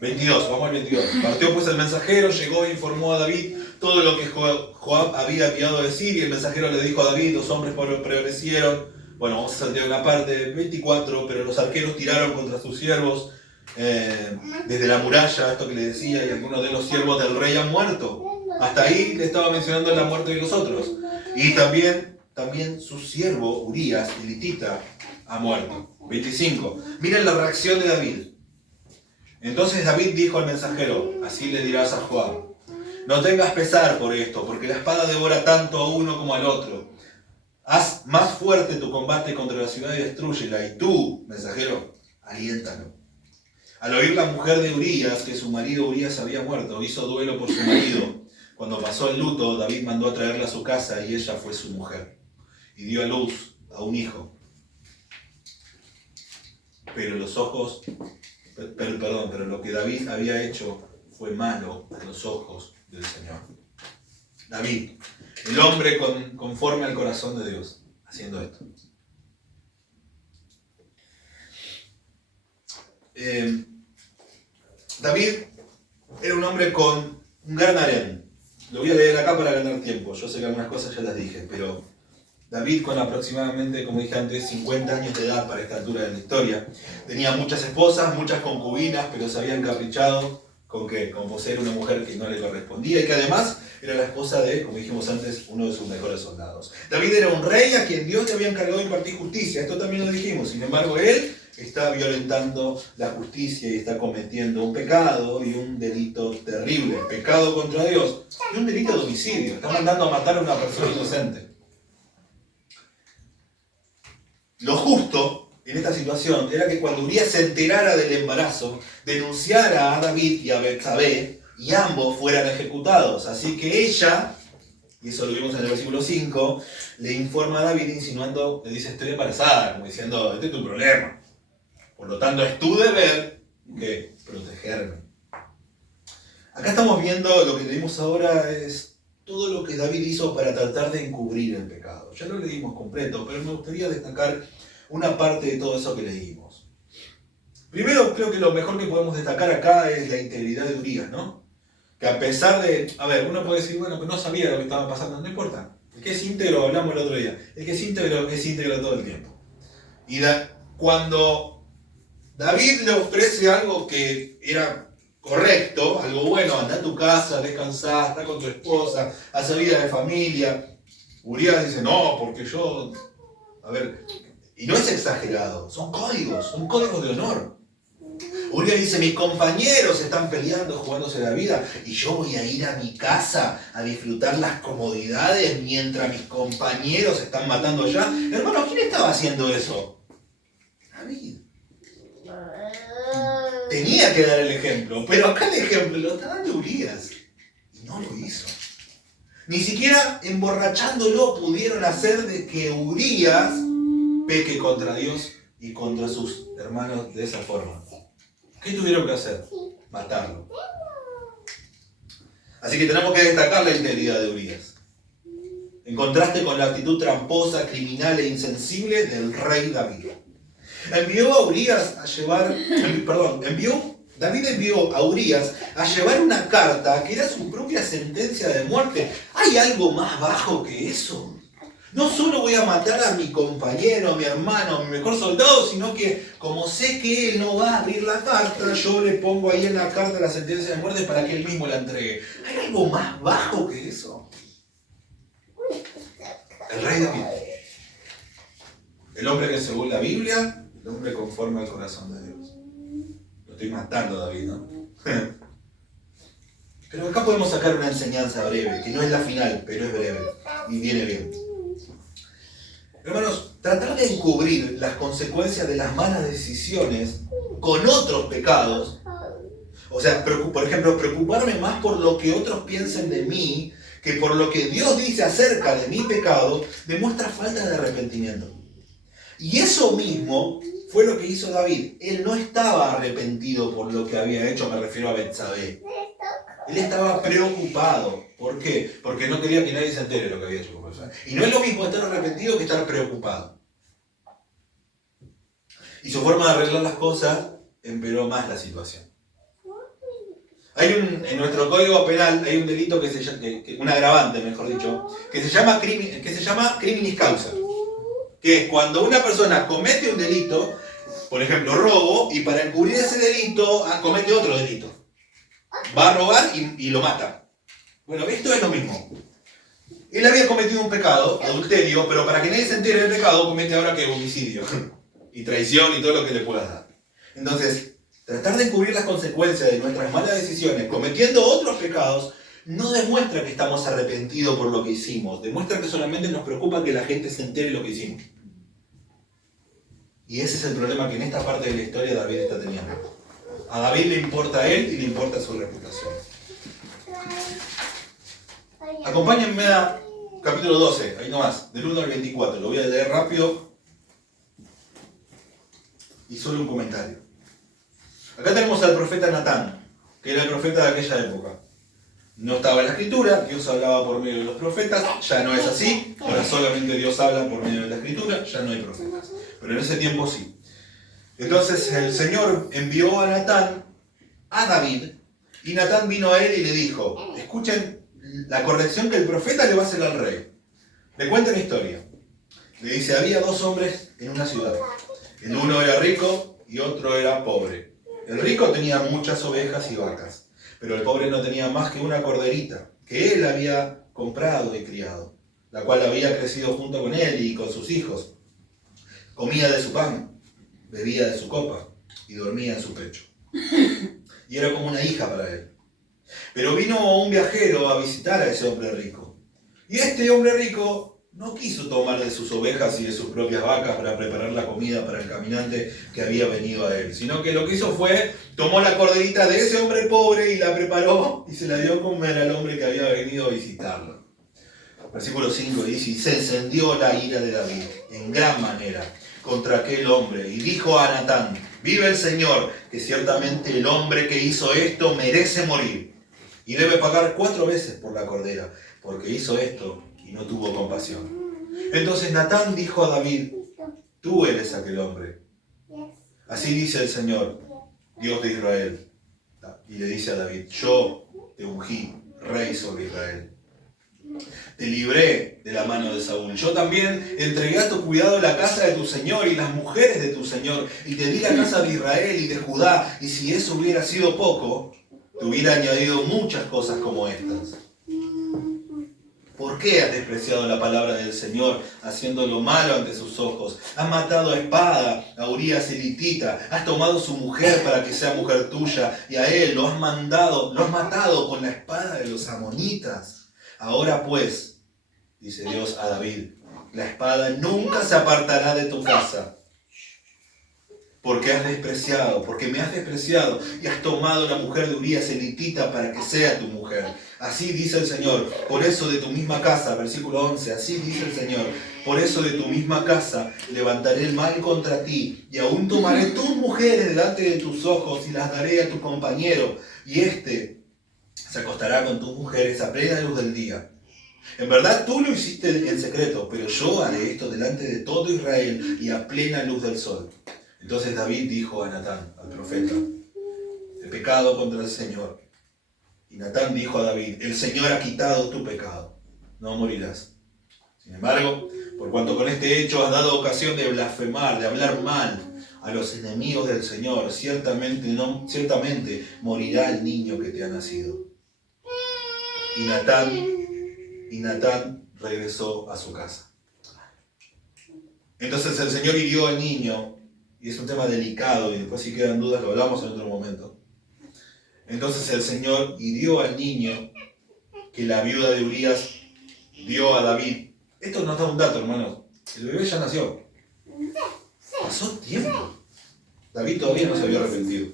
22, vamos al 22. Partió pues el mensajero, llegó e informó a David todo lo que Joab había enviado a decir, y el mensajero le dijo a David: los hombres prevalecieron. Bueno, vamos a saltar una parte. 24, pero los arqueros tiraron contra sus siervos desde la muralla, esto que le decía, y algunos de los siervos del rey han muerto. Hasta ahí le estaba mencionando la muerte de los otros. Y también su siervo Urías, el hitita, ha muerto. 25. Miren la reacción de David. Entonces David dijo al mensajero: así le dirás a Joab: no tengas pesar por esto, porque la espada devora tanto a uno como al otro. Haz más fuerte tu combate contra la ciudad y destrúyela. Y tú, mensajero, aliéntalo. Al oír la mujer de Urías que su marido Urías había muerto, hizo duelo por su marido. Cuando pasó el luto, David mandó a traerla a su casa y ella fue su mujer. Y dio a luz a un hijo. Pero lo que David había hecho fue malo a los ojos del Señor. David, el hombre conforme al corazón de Dios, haciendo esto. David era un hombre con un gran harén. Lo voy a leer acá para ganar tiempo. Yo sé que algunas cosas ya las dije, pero David, con aproximadamente, como dije antes, 50 años de edad para esta altura de la historia, tenía muchas esposas, muchas concubinas, pero se había encaprichado con poseer una mujer que no le correspondía y que además era la esposa de, como dijimos antes, uno de sus mejores soldados. David era un rey a quien Dios le había encargado de impartir justicia, esto también lo dijimos. Sin embargo, él está violentando la justicia y está cometiendo un pecado y un delito terrible, pecado contra Dios y un delito de homicidio. Está mandando a matar a una persona inocente. Lo justo en esta situación era que cuando Urías se enterara del embarazo, denunciara a David y a Betsabé y ambos fueran ejecutados. Así que ella, y eso lo vimos en el versículo 5, le informa a David insinuando, le dice: estoy embarazada, como diciendo, este es tu problema. Por lo tanto, es tu deber que protegerme. Acá estamos viendo, lo que leímos ahora es todo lo que David hizo para tratar de encubrir el pecado. Ya lo leímos completo, pero me gustaría destacar una parte de todo eso que leímos. Primero, creo que lo mejor que podemos destacar acá es la integridad de Urías, ¿no? Que a pesar de, uno puede decir, bueno, pero no sabía lo que estaba pasando, no importa. El que es íntegro, hablamos el otro día, el que es íntegro todo el tiempo. Y cuando David le ofrece algo que era correcto, algo bueno: anda a tu casa, descansá, está con tu esposa, haz vida de familia. Urías dice: no, porque yo... y no es exagerado, son códigos de honor. Urías dice: mis compañeros están peleando, jugándose la vida, y yo voy a ir a mi casa a disfrutar las comodidades mientras mis compañeros están matando allá. Hermano, ¿quién estaba haciendo eso? David. Tenía que dar el ejemplo, pero acá el ejemplo lo está dando Urías. Y no lo hizo. Ni siquiera emborrachándolo pudieron hacer de que Urías peque contra Dios y contra sus hermanos de esa forma. ¿Qué tuvieron que hacer? Matarlo. Así que tenemos que destacar la integridad de Urías, en contraste con la actitud tramposa, criminal e insensible del rey David. David envió a Urías a llevar una carta que era su propia sentencia de muerte. ¿Hay algo más bajo que eso? No solo voy a matar a mi compañero, a mi hermano, a mi mejor soldado, sino que como sé que él no va a abrir la carta, yo le pongo ahí en la carta la sentencia de muerte para que él mismo la entregue. ¿Hay algo más bajo que eso? El rey David. El hombre que según la Biblia, el hombre conforme al corazón de Dios. Lo estoy matando, David, ¿no? Pero acá podemos sacar una enseñanza breve, que no es la final, pero es breve y viene bien. Hermanos, tratar de encubrir las consecuencias de las malas decisiones con otros pecados, o sea, por ejemplo, preocuparme más por lo que otros piensen de mí que por lo que Dios dice acerca de mi pecado, demuestra falta de arrepentimiento. Y eso mismo fue lo que hizo David. Él no estaba arrepentido por lo que había hecho, me refiero a Betsabé. Él estaba preocupado. ¿Por qué? Porque no quería que nadie se entere de lo que había hecho con Betsabé. Y no es lo mismo estar arrepentido que estar preocupado. Y su forma de arreglar las cosas empeoró más la situación. En nuestro código penal hay un delito que se llama, un agravante, mejor dicho, que se llama criminis causa, que es cuando una persona comete un delito, por ejemplo robo, y para encubrir ese delito comete otro delito. Va a robar y lo mata. Bueno, esto es lo mismo. Él había cometido un pecado, adulterio, pero para que nadie se entere del pecado, comete ahora que homicidio y traición y todo lo que le puedas dar. Entonces, tratar de encubrir las consecuencias de nuestras malas decisiones cometiendo otros pecados no demuestra que estamos arrepentidos por lo que hicimos, demuestra que solamente nos preocupa que la gente se entere de lo que hicimos. Y ese es el problema que en esta parte de la historia David está teniendo. A David le importa a él y le importa su reputación. Acompáñenme a capítulo 12, ahí nomás, del 1 al 24. Lo voy a leer rápido y solo un comentario. Acá tenemos al profeta Natán, que era el profeta de aquella época. No estaba en la escritura, Dios hablaba por medio de los profetas, ya no es así, ahora solamente Dios habla por medio de la escritura, ya no hay profetas. Pero en ese tiempo sí. Entonces el Señor envió a Natán a David, y Natán vino a él y le dijo, escuchen la corrección que el profeta le va a hacer al rey. Le cuenta una historia. Le dice, había dos hombres en una ciudad. El uno era rico y otro era pobre. El rico tenía muchas ovejas y vacas, pero el pobre no tenía más que una corderita, que él había comprado y criado, la cual había crecido junto con él y con sus hijos. Comía de su pan, bebía de su copa y dormía en su pecho. Y era como una hija para él. Pero vino un viajero a visitar a ese hombre rico. Y este hombre rico no quiso tomar de sus ovejas y de sus propias vacas para preparar la comida para el caminante que había venido a él, sino que lo que hizo fue, tomó la corderita de ese hombre pobre y la preparó y se la dio a comer al hombre que había venido a visitarlo. Versículo 5 dice, y se encendió la ira de David en gran manera contra aquel hombre, y dijo a Natán, vive el Señor, que ciertamente el hombre que hizo esto merece morir, y debe pagar 4 veces por la cordera, porque hizo esto y no tuvo compasión. Entonces Natán dijo a David, tú eres aquel hombre. Así dice el Señor, Dios de Israel. Y le dice a David, yo te ungí rey sobre Israel. Te libré de la mano de Saúl. Yo también entregué a tu cuidado la casa de tu Señor y las mujeres de tu Señor, y te di la casa de Israel y de Judá, y si eso hubiera sido poco, te hubiera añadido muchas cosas como estas. ¿Por qué has despreciado la palabra del Señor, haciendo lo malo ante sus ojos? Has matado a espada a Urías elitita, has tomado su mujer para que sea mujer tuya, y a él lo has matado con la espada de los amonitas. Ahora pues, dice Dios a David, la espada nunca se apartará de tu casa, porque me has despreciado y has tomado la mujer de Urías elitita para que sea tu mujer. Así dice el Señor, por eso de tu misma casa, versículo 11, así dice el Señor, por eso de tu misma casa levantaré el mal contra ti, y aún tomaré tus mujeres delante de tus ojos y las daré a tu compañero, y éste se acostará con tus mujeres a plena luz del día. En verdad tú lo hiciste en secreto, pero yo haré esto delante de todo Israel y a plena luz del sol. Entonces David dijo a Natán, al profeta, he pecado contra el Señor. Y Natán dijo a David, el Señor ha quitado tu pecado, no morirás. Sin embargo, por cuanto con este hecho has dado ocasión de blasfemar, de hablar mal a los enemigos del Señor, ciertamente morirá el niño que te ha nacido. Y Natán regresó a su casa. Entonces el Señor hirió al niño, y es un tema delicado, y después si quedan dudas lo hablamos en otro momento. Entonces el Señor hirió al niño que la viuda de Urías dio a David. Esto nos da un dato, hermanos. El bebé ya nació. Pasó tiempo. David todavía no se había arrepentido.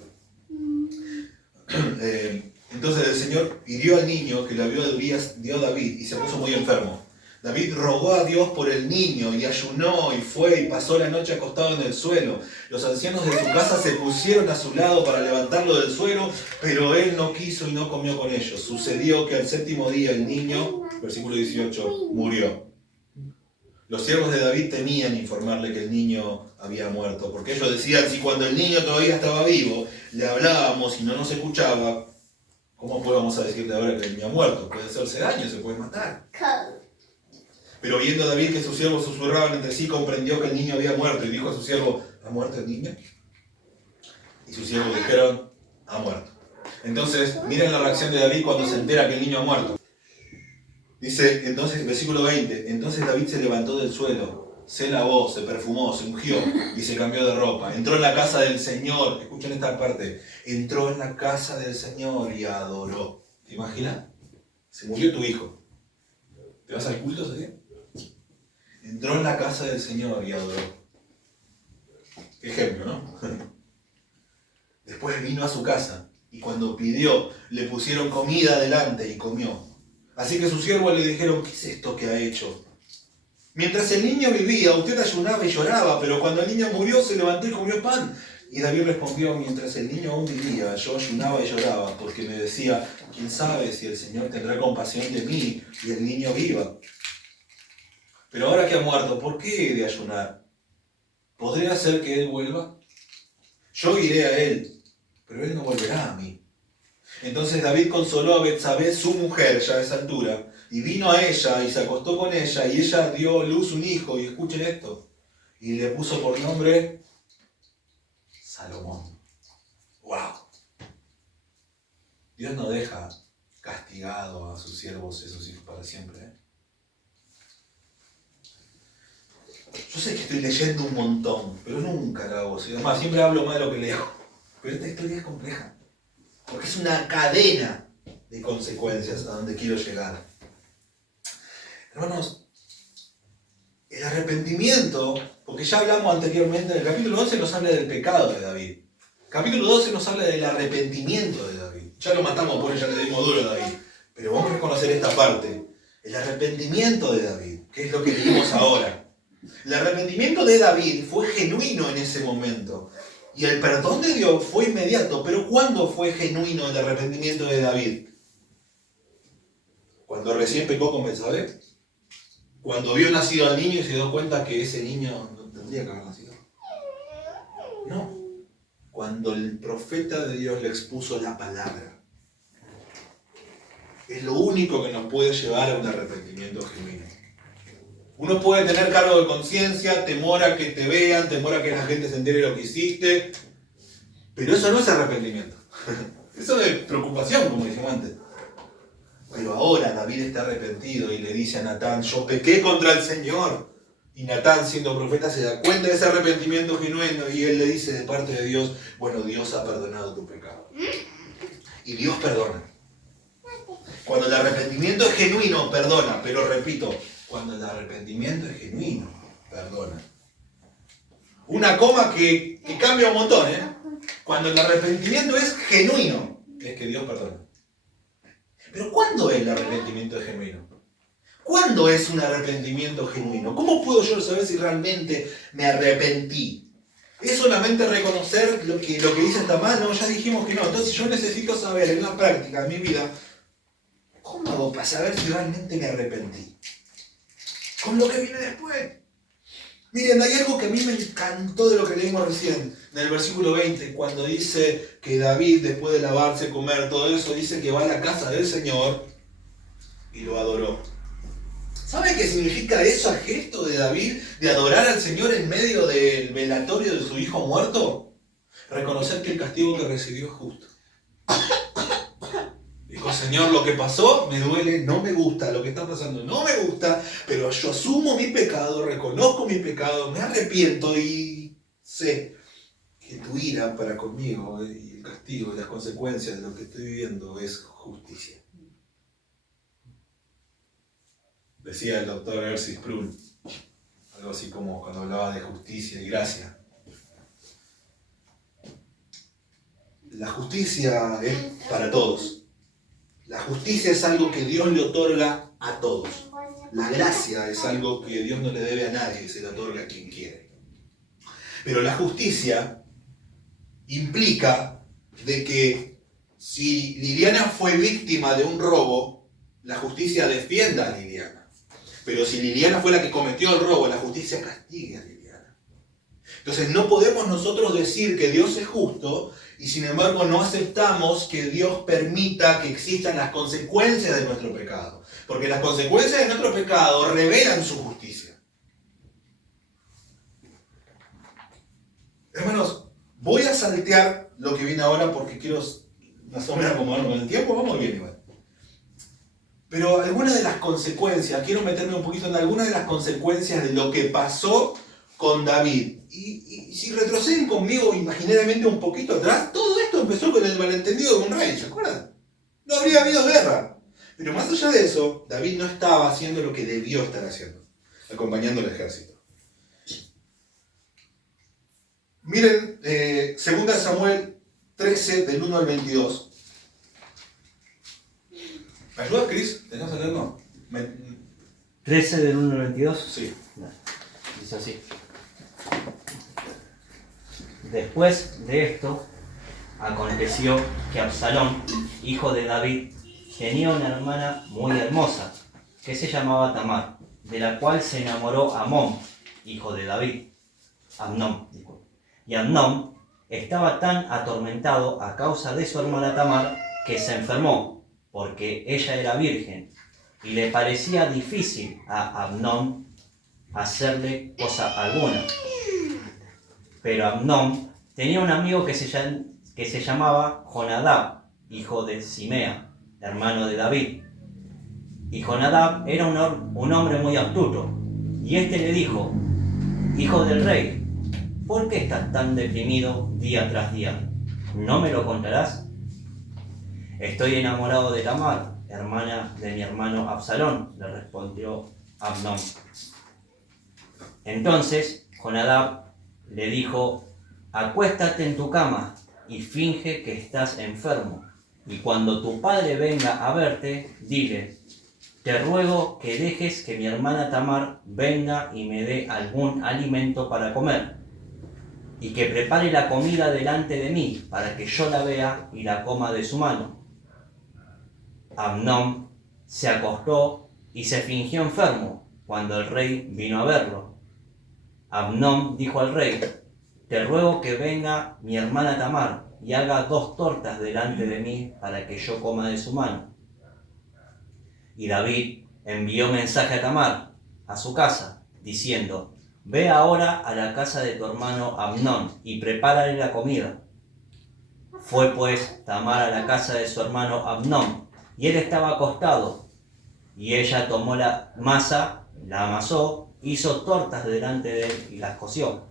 Entonces el Señor hirió al niño que la viuda de Urías dio a David y se puso muy enfermo. David rogó a Dios por el niño y ayunó y fue y pasó la noche acostado en el suelo. Los ancianos de su casa se pusieron a su lado para levantarlo del suelo, pero él no quiso y no comió con ellos. Sucedió que al 7º día el niño, versículo 18, murió. Los siervos de David temían informarle que el niño había muerto, porque ellos decían, si cuando el niño todavía estaba vivo, le hablábamos y no nos escuchaba, ¿Cómo podemos decirle ahora que el niño ha muerto? Puede hacerse daño, se puede matar. Pero viendo David que sus siervos susurraban entre sí, comprendió que el niño había muerto y dijo a su siervo, ¿ha muerto el niño? Y sus siervos dijeron, ha muerto. Entonces, miren la reacción de David cuando se entera que el niño ha muerto. Dice, entonces, versículo 20, entonces David se levantó del suelo, se lavó, se perfumó, se ungió y se cambió de ropa. Entró en la casa del Señor, escuchen esta parte, entró en la casa del Señor y adoró. ¿Te imaginas? Se murió tu hijo. ¿Te vas al culto ese día? Entró en la casa del Señor y adoró. Qué ejemplo, ¿no? Después vino a su casa y cuando pidió, le pusieron comida delante y comió. Así que sus siervos le dijeron, ¿qué es esto que ha hecho? Mientras el niño vivía, usted ayunaba y lloraba, pero cuando el niño murió, se levantó y comió pan. Y David respondió, mientras el niño aún vivía, yo ayunaba y lloraba, porque me decía, ¿quién sabe si el Señor tendrá compasión de mí y el niño viva? Pero ahora que ha muerto, ¿por qué he de ayunar? ¿Podré hacer que él vuelva? Yo iré a él, pero él no volverá a mí. Entonces David consoló a Betsabé, su mujer, ya a esa altura, y vino a ella y se acostó con ella, y ella dio a luz un hijo, y escuchen esto, y le puso por nombre Salomón. ¡Wow! Dios no deja castigado a sus siervos y a sus hijos para siempre, ¿eh? Yo sé que estoy leyendo un montón, pero nunca lo hago. Además, siempre hablo más de lo que leo. Pero esta historia es compleja. Porque es una cadena de consecuencias a donde quiero llegar. Hermanos, el arrepentimiento, porque ya hablamos anteriormente, en el capítulo 11 nos habla del pecado de David. Capítulo 12 nos habla del arrepentimiento de David. Ya lo matamos, por eso ya le dimos duro a David. Pero vamos a reconocer esta parte. El arrepentimiento de David, que es lo que leímos ahora. El arrepentimiento de David fue genuino en ese momento. Y el perdón de Dios fue inmediato. Pero ¿cuándo fue genuino el arrepentimiento de David? Cuando recién pecó con Betsabé. Cuando vio nacido al niño y se dio cuenta que ese niño no tendría que haber nacido. No. Cuando el profeta de Dios le expuso la palabra. Es lo único que nos puede llevar a un arrepentimiento genuino. Uno puede tener cargo de conciencia, temor a que te vean, temor a que la gente se entere de lo que hiciste, pero eso no es arrepentimiento. Eso es preocupación, como dijimos antes. Pero ahora David está arrepentido y le dice a Natán, yo pequé contra el Señor. Y Natán, siendo profeta, se da cuenta de ese arrepentimiento genuino y él le dice de parte de Dios, bueno, Dios ha perdonado tu pecado. Y Dios perdona. Cuando el arrepentimiento es genuino, perdona, pero repito, cuando el arrepentimiento es genuino, perdona. Una coma que cambia un montón, ¿eh? Cuando el arrepentimiento es genuino, es que Dios perdona. Pero ¿cuándo es el arrepentimiento genuino? ¿Cuándo es un arrepentimiento genuino? ¿Cómo puedo yo saber si realmente me arrepentí? ¿Es solamente reconocer lo que dice esta mano? Ya dijimos que no. Entonces yo necesito saber en la práctica de mi vida, ¿cómo hago para saber si realmente me arrepentí? Con lo que viene después. Miren, hay algo que a mí me encantó de lo que leímos recién, en el versículo 20, cuando dice que David, después de lavarse, comer, todo eso, dice que va a la casa del Señor y lo adoró. ¿Sabe qué significa eso, el gesto de David, de adorar al Señor en medio del velatorio de su hijo muerto? Reconocer que el castigo que recibió es justo. Dijo, Señor, lo que pasó me duele, no me gusta, lo que está pasando no me gusta, pero yo asumo mi pecado, reconozco mi pecado, me arrepiento y sé que tu ira para conmigo y el castigo y las consecuencias de lo que estoy viviendo es justicia. Decía el doctor R.C. Sproul, algo así como cuando hablaba de justicia y gracia. La justicia es para todos. La justicia es algo que Dios le otorga a todos. La gracia es algo que Dios no le debe a nadie, se le otorga a quien quiere. Pero la justicia implica de que si Liliana fue víctima de un robo, la justicia defienda a Liliana. Pero si Liliana fue la que cometió el robo, la justicia castiga a Liliana. Entonces no podemos nosotros decir que Dios es justo y sin embargo no aceptamos que Dios permita que existan las consecuencias de nuestro pecado. Porque las consecuencias de nuestro pecado revelan su justicia. Hermanos, voy a saltear lo que viene ahora porque quiero más o menos acomodarme con el tiempo. Vamos bien igual. Pero algunas de las consecuencias, quiero meterme un poquito en algunas de las consecuencias de lo que pasó con David. Y si retroceden conmigo imaginariamente un poquito atrás, todo esto empezó con el malentendido de un rey, ¿se acuerdan? No habría habido guerra. Pero más allá de eso, David no estaba haciendo lo que debió estar haciendo, acompañando al ejército. Miren, 2 Samuel 13, del 1 al 22. ¿Me ayudas, Cris? ¿Tenés que leerlo? 13 del 1 al 22. Sí. Dice así. Después de esto, aconteció que Absalón, hijo de David, tenía una hermana muy hermosa, que se llamaba Tamar, de la cual se enamoró Amnón, hijo de David. Amnón, disculpe. Y Amnón estaba tan atormentado a causa de su hermana Tamar que se enfermó, porque ella era virgen, y le parecía difícil a Amnón hacerle cosa alguna. Pero Amnón tenía un amigo que se llamaba Jonadab, hijo de Simea, hermano de David. Y Jonadab era un hombre muy astuto, y éste le dijo: hijo del rey, ¿por qué estás tan deprimido día tras día? ¿No me lo contarás? Estoy enamorado de Tamar, hermana de mi hermano Absalón, le respondió Amnón. Entonces Jonadab le dijo: acuéstate en tu cama y finge que estás enfermo, y cuando tu padre venga a verte, dile: te ruego que dejes que mi hermana Tamar venga y me dé algún alimento para comer, y que prepare la comida delante de mí, para que yo la vea y la coma de su mano. Amnón se acostó y se fingió enfermo cuando el rey vino a verlo. Amnón dijo al rey: te ruego que venga mi hermana Tamar y haga 2 tortas delante de mí para que yo coma de su mano. Y David envió mensaje a Tamar a su casa, diciendo: ve ahora a la casa de tu hermano Amnón y prepárale la comida. Fue pues Tamar a la casa de su hermano Amnón, y él estaba acostado, y ella tomó la masa, la amasó, hizo tortas delante de él y las coció.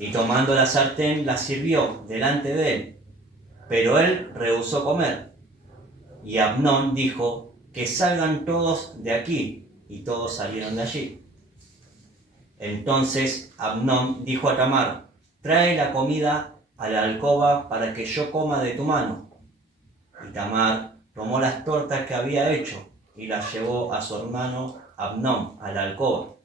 Y tomando la sartén, la sirvió delante de él, pero él rehusó comer. Y Amnón dijo: que salgan todos de aquí, y todos salieron de allí. Entonces Amnón dijo a Tamar: trae la comida a la alcoba para que yo coma de tu mano. Y Tamar tomó las tortas que había hecho y las llevó a su hermano Amnón a la alcoba.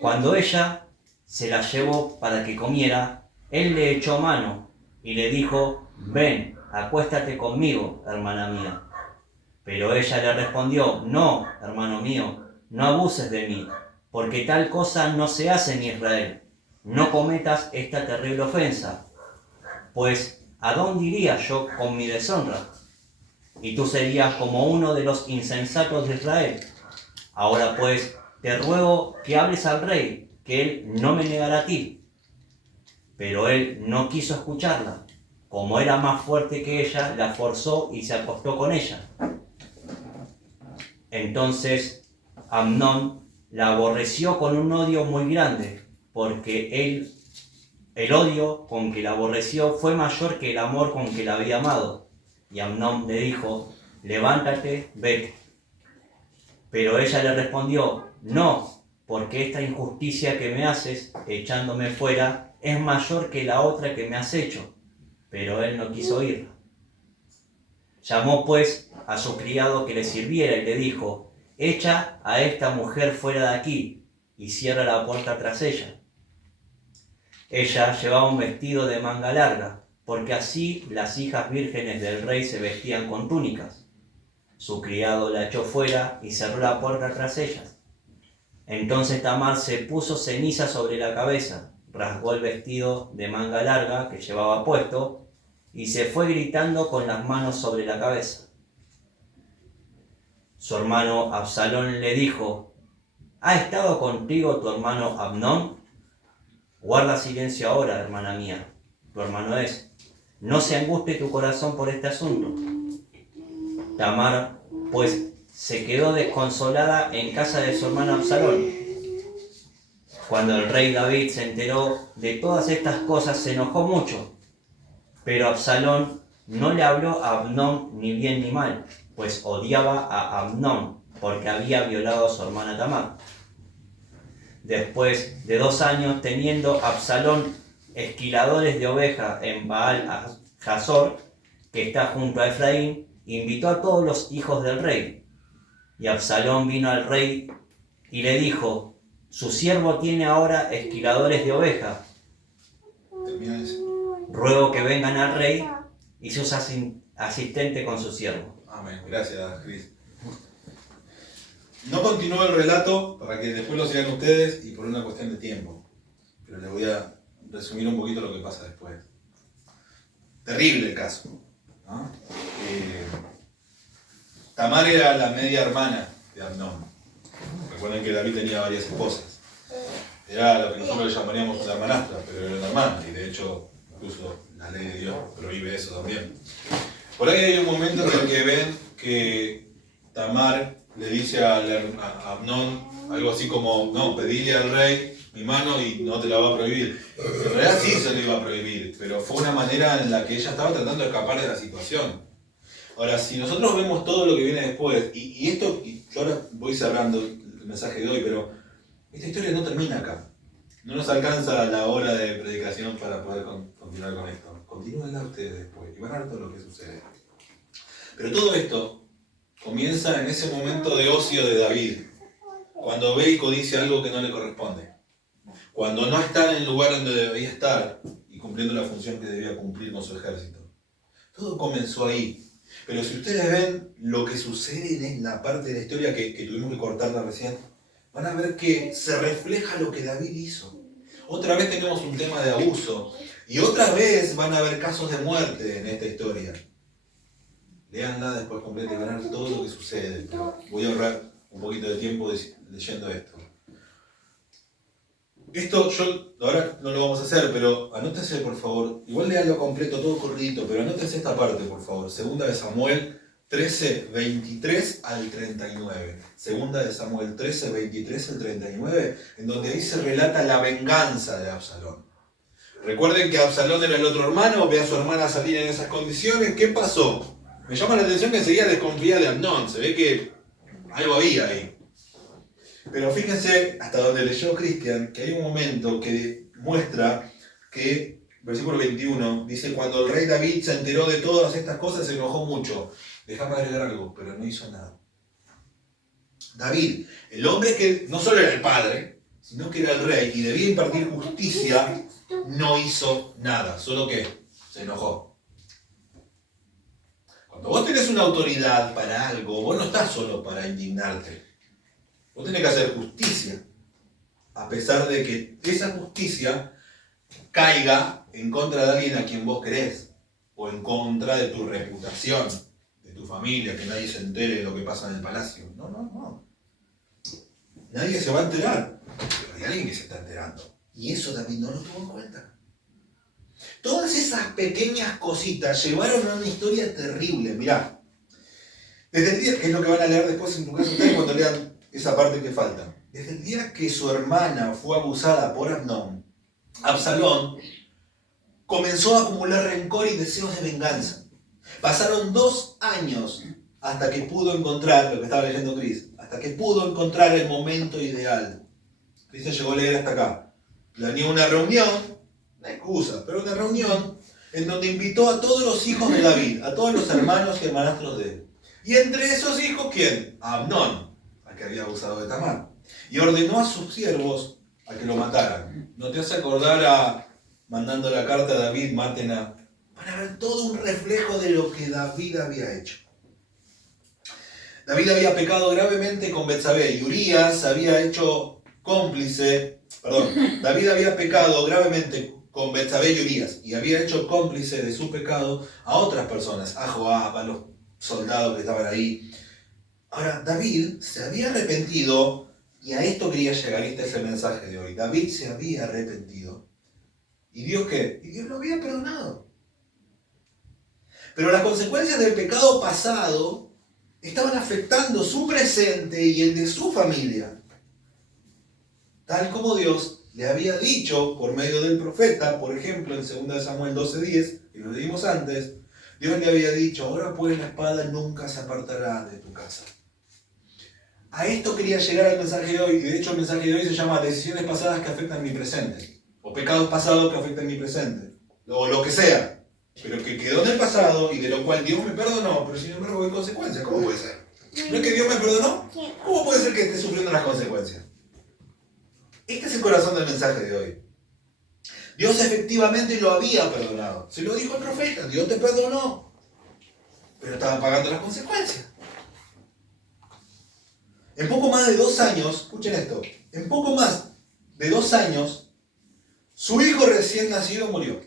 Cuando ella se las llevó para que comiera, él le echó mano y le dijo: ven, acuéstate conmigo, hermana mía. Pero ella le respondió: no, hermano mío, no abuses de mí, porque tal cosa no se hace en Israel. No cometas esta terrible ofensa, pues ¿a dónde iría yo con mi deshonra? Y tú serías como uno de los insensatos de Israel. Ahora pues, te ruego que hables al rey, que él no me negará a ti. Pero él no quiso escucharla. Como era más fuerte que ella, la forzó y se acostó con ella. Entonces Amnón la aborreció con un odio muy grande, porque el odio con que la aborreció fue mayor que el amor con que la había amado. Y Amnón le dijo: levántate, vete. Pero ella le respondió: no, porque esta injusticia que me haces, echándome fuera, es mayor que la otra que me has hecho. Pero él no quiso oírla. Llamó pues a su criado que le sirviera y le dijo: echa a esta mujer fuera de aquí y cierra la puerta tras ella. Ella llevaba un vestido de manga larga, porque así las hijas vírgenes del rey se vestían con túnicas. Su criado la echó fuera y cerró la puerta tras ellas. Entonces Tamar se puso ceniza sobre la cabeza rasgó el vestido de manga larga que llevaba puesto y se fue gritando con las manos sobre la cabeza. Su hermano Absalón le dijo: ¿Ha estado contigo tu hermano Amnón? Guarda silencio ahora, hermana mía, tu hermano es. No se angustie tu corazón por este asunto. Tamar, pues, se quedó desconsolada en casa de su hermano Absalón. Cuando el rey David se enteró de todas estas cosas, se enojó mucho. Pero Absalón no le habló a Amnón ni bien ni mal, pues odiaba a Amnón porque había violado a su hermana Tamar. Después de 2 años, teniendo Absalón esquiladores de ovejas en Baal Hazor, que está junto a Efraín, invitó a todos los hijos del rey. Y Absalón vino al rey y le dijo: su siervo tiene ahora esquiladores de ovejas. Ruego que vengan al rey y sus asistentes con su siervo. Amén. Gracias, Cris. No continúo el relato para que después lo sigan ustedes y por una cuestión de tiempo. Pero les voy a resumir un poquito lo que pasa después. Terrible el caso, ¿no? Tamar era la media hermana de Amnón. Recuerden que David tenía varias esposas. Era lo que nosotros le llamaríamos una hermanastra, pero era una hermana. Y de hecho, incluso la ley de Dios prohíbe eso también. Por ahí hay un momento en el que ven que Tamar le dice a Amnón algo así como: no, pedile al rey mi mano y no te la va a prohibir. En realidad sí se le iba a prohibir, pero fue una manera en la que ella estaba tratando de escapar de la situación. Ahora, si nosotros vemos todo lo que viene después, y esto, y yo ahora voy cerrando el mensaje de hoy, pero esta historia no termina acá. No nos alcanza la hora de predicación para poder continuar con esto. Continúenla ustedes después y van a ver todo lo que sucede. Pero todo esto comienza en ese momento de ocio de David, cuando ve y codicia algo que no le corresponde. Cuando no está en el lugar donde debería estar y cumpliendo la función que debía cumplir con su ejército. Todo comenzó ahí. Pero si ustedes ven lo que sucede en la parte de la historia que tuvimos que cortarla recién, van a ver que se refleja lo que David hizo. Otra vez tenemos un tema de abuso y otra vez van a haber casos de muerte en esta historia. Léanla después completa y van a ver todo lo que sucede. Pero voy a ahorrar un poquito de tiempo leyendo esto. Esto yo ahora no lo vamos a hacer, pero anótense por favor, igual leanlo completo, todo corridito, pero anótense esta parte por favor. Segunda de Samuel 13, 23 al 39. Segunda de Samuel 13, 23 al 39, en donde ahí se relata la venganza de Absalón. Recuerden que Absalón era el otro hermano, ve a su hermana salir en esas condiciones. ¿Qué pasó? Me llama la atención que enseguida desconfía de Amnón, se ve que algo había ahí. Pero fíjense, hasta donde leyó Cristian, que hay un momento que muestra que, versículo 21, dice: cuando el rey David se enteró de todas estas cosas, se enojó mucho. Déjame agregar algo, pero no hizo nada. David, el hombre que no solo era el padre, sino que era el rey y debía impartir justicia, no hizo nada, solo que se enojó. Cuando vos tenés una autoridad para algo, vos no estás solo para indignarte. Vos tenés que hacer justicia, a pesar de que esa justicia caiga en contra de alguien a quien vos querés, o en contra de tu reputación, de tu familia, que nadie se entere de lo que pasa en el palacio. No. Nadie se va a enterar, pero hay alguien que se está enterando. Y eso David no lo tuvo en cuenta. Todas esas pequeñas cositas llevaron a una historia terrible. Mirá, desde el día, que es lo que van a leer después en tu caso ustedes cuando lean esa parte que falta. Desde el día que su hermana fue abusada por Amnón, Absalón comenzó a acumular rencor y deseos de venganza. Pasaron 2 años hasta que pudo encontrar, lo que estaba leyendo Cris, hasta que pudo encontrar el momento ideal. Cristian llegó a leer hasta acá. Planeó una reunión, una excusa, pero una reunión en donde invitó a todos los hijos de David, a todos los hermanos y hermanastros de él. Y entre esos hijos, ¿quién? Amnón, al que había abusado de Tamar. Y ordenó a sus siervos a que lo mataran. ¿No te hace acordar a mandando la carta a David, maten a... Para ver todo un reflejo de lo que David había hecho. David había pecado gravemente con Betsabé y Urías había hecho cómplice David había pecado gravemente con Betsabé y Urías y había hecho cómplice de su pecado a otras personas, a Joab, a los soldados que estaban ahí. Ahora, David se había arrepentido y a esto quería llegar, y este es el mensaje de hoy. David se había arrepentido. ¿Y Dios qué? Y Dios lo había perdonado. Pero las consecuencias del pecado pasado estaban afectando su presente y el de su familia. Tal como Dios le había dicho por medio del profeta, por ejemplo, en 2 Samuel 12:10, que lo leímos antes, Dios le había dicho, ahora pues la espada nunca se apartará de tu casa. A esto quería llegar al mensaje de hoy, y de hecho el mensaje de hoy se llama decisiones pasadas que afectan mi presente, o pecados pasados que afectan mi presente, o lo que sea, pero que quedó en el pasado y de lo cual Dios me perdonó, pero sin embargo hay consecuencias. ¿Cómo puede ser? ¿No es que Dios me perdonó? ¿Cómo puede ser que esté sufriendo las consecuencias? Este es el corazón del mensaje de hoy. Dios efectivamente lo había perdonado. Se lo dijo el profeta, Dios te perdonó, pero estaba pagando las consecuencias. En poco más de 2 años, escuchen esto, en poco más de 2 años, su hijo recién nacido murió.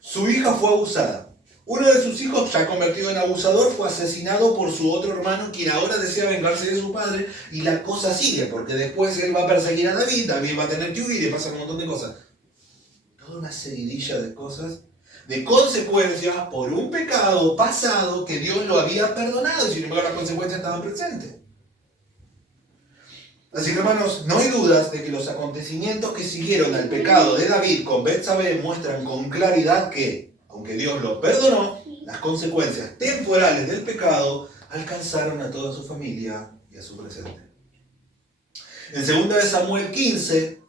Su hija fue abusada. Uno de sus hijos, ya convertido en abusador, fue asesinado por su otro hermano, quien ahora desea vengarse de su padre, y la cosa sigue, porque después él va a perseguir a David, David va a tener que huir y pasa un montón de cosas. Toda una seguidilla de cosas, de consecuencias por un pecado pasado que Dios lo había perdonado, y sin embargo las consecuencias estaban presentes. Así que hermanos, no hay dudas de que los acontecimientos que siguieron al pecado de David con Betsabé muestran con claridad que, aunque Dios lo perdonó, las consecuencias temporales del pecado alcanzaron a toda su familia y a su presente. En 2 Samuel 15,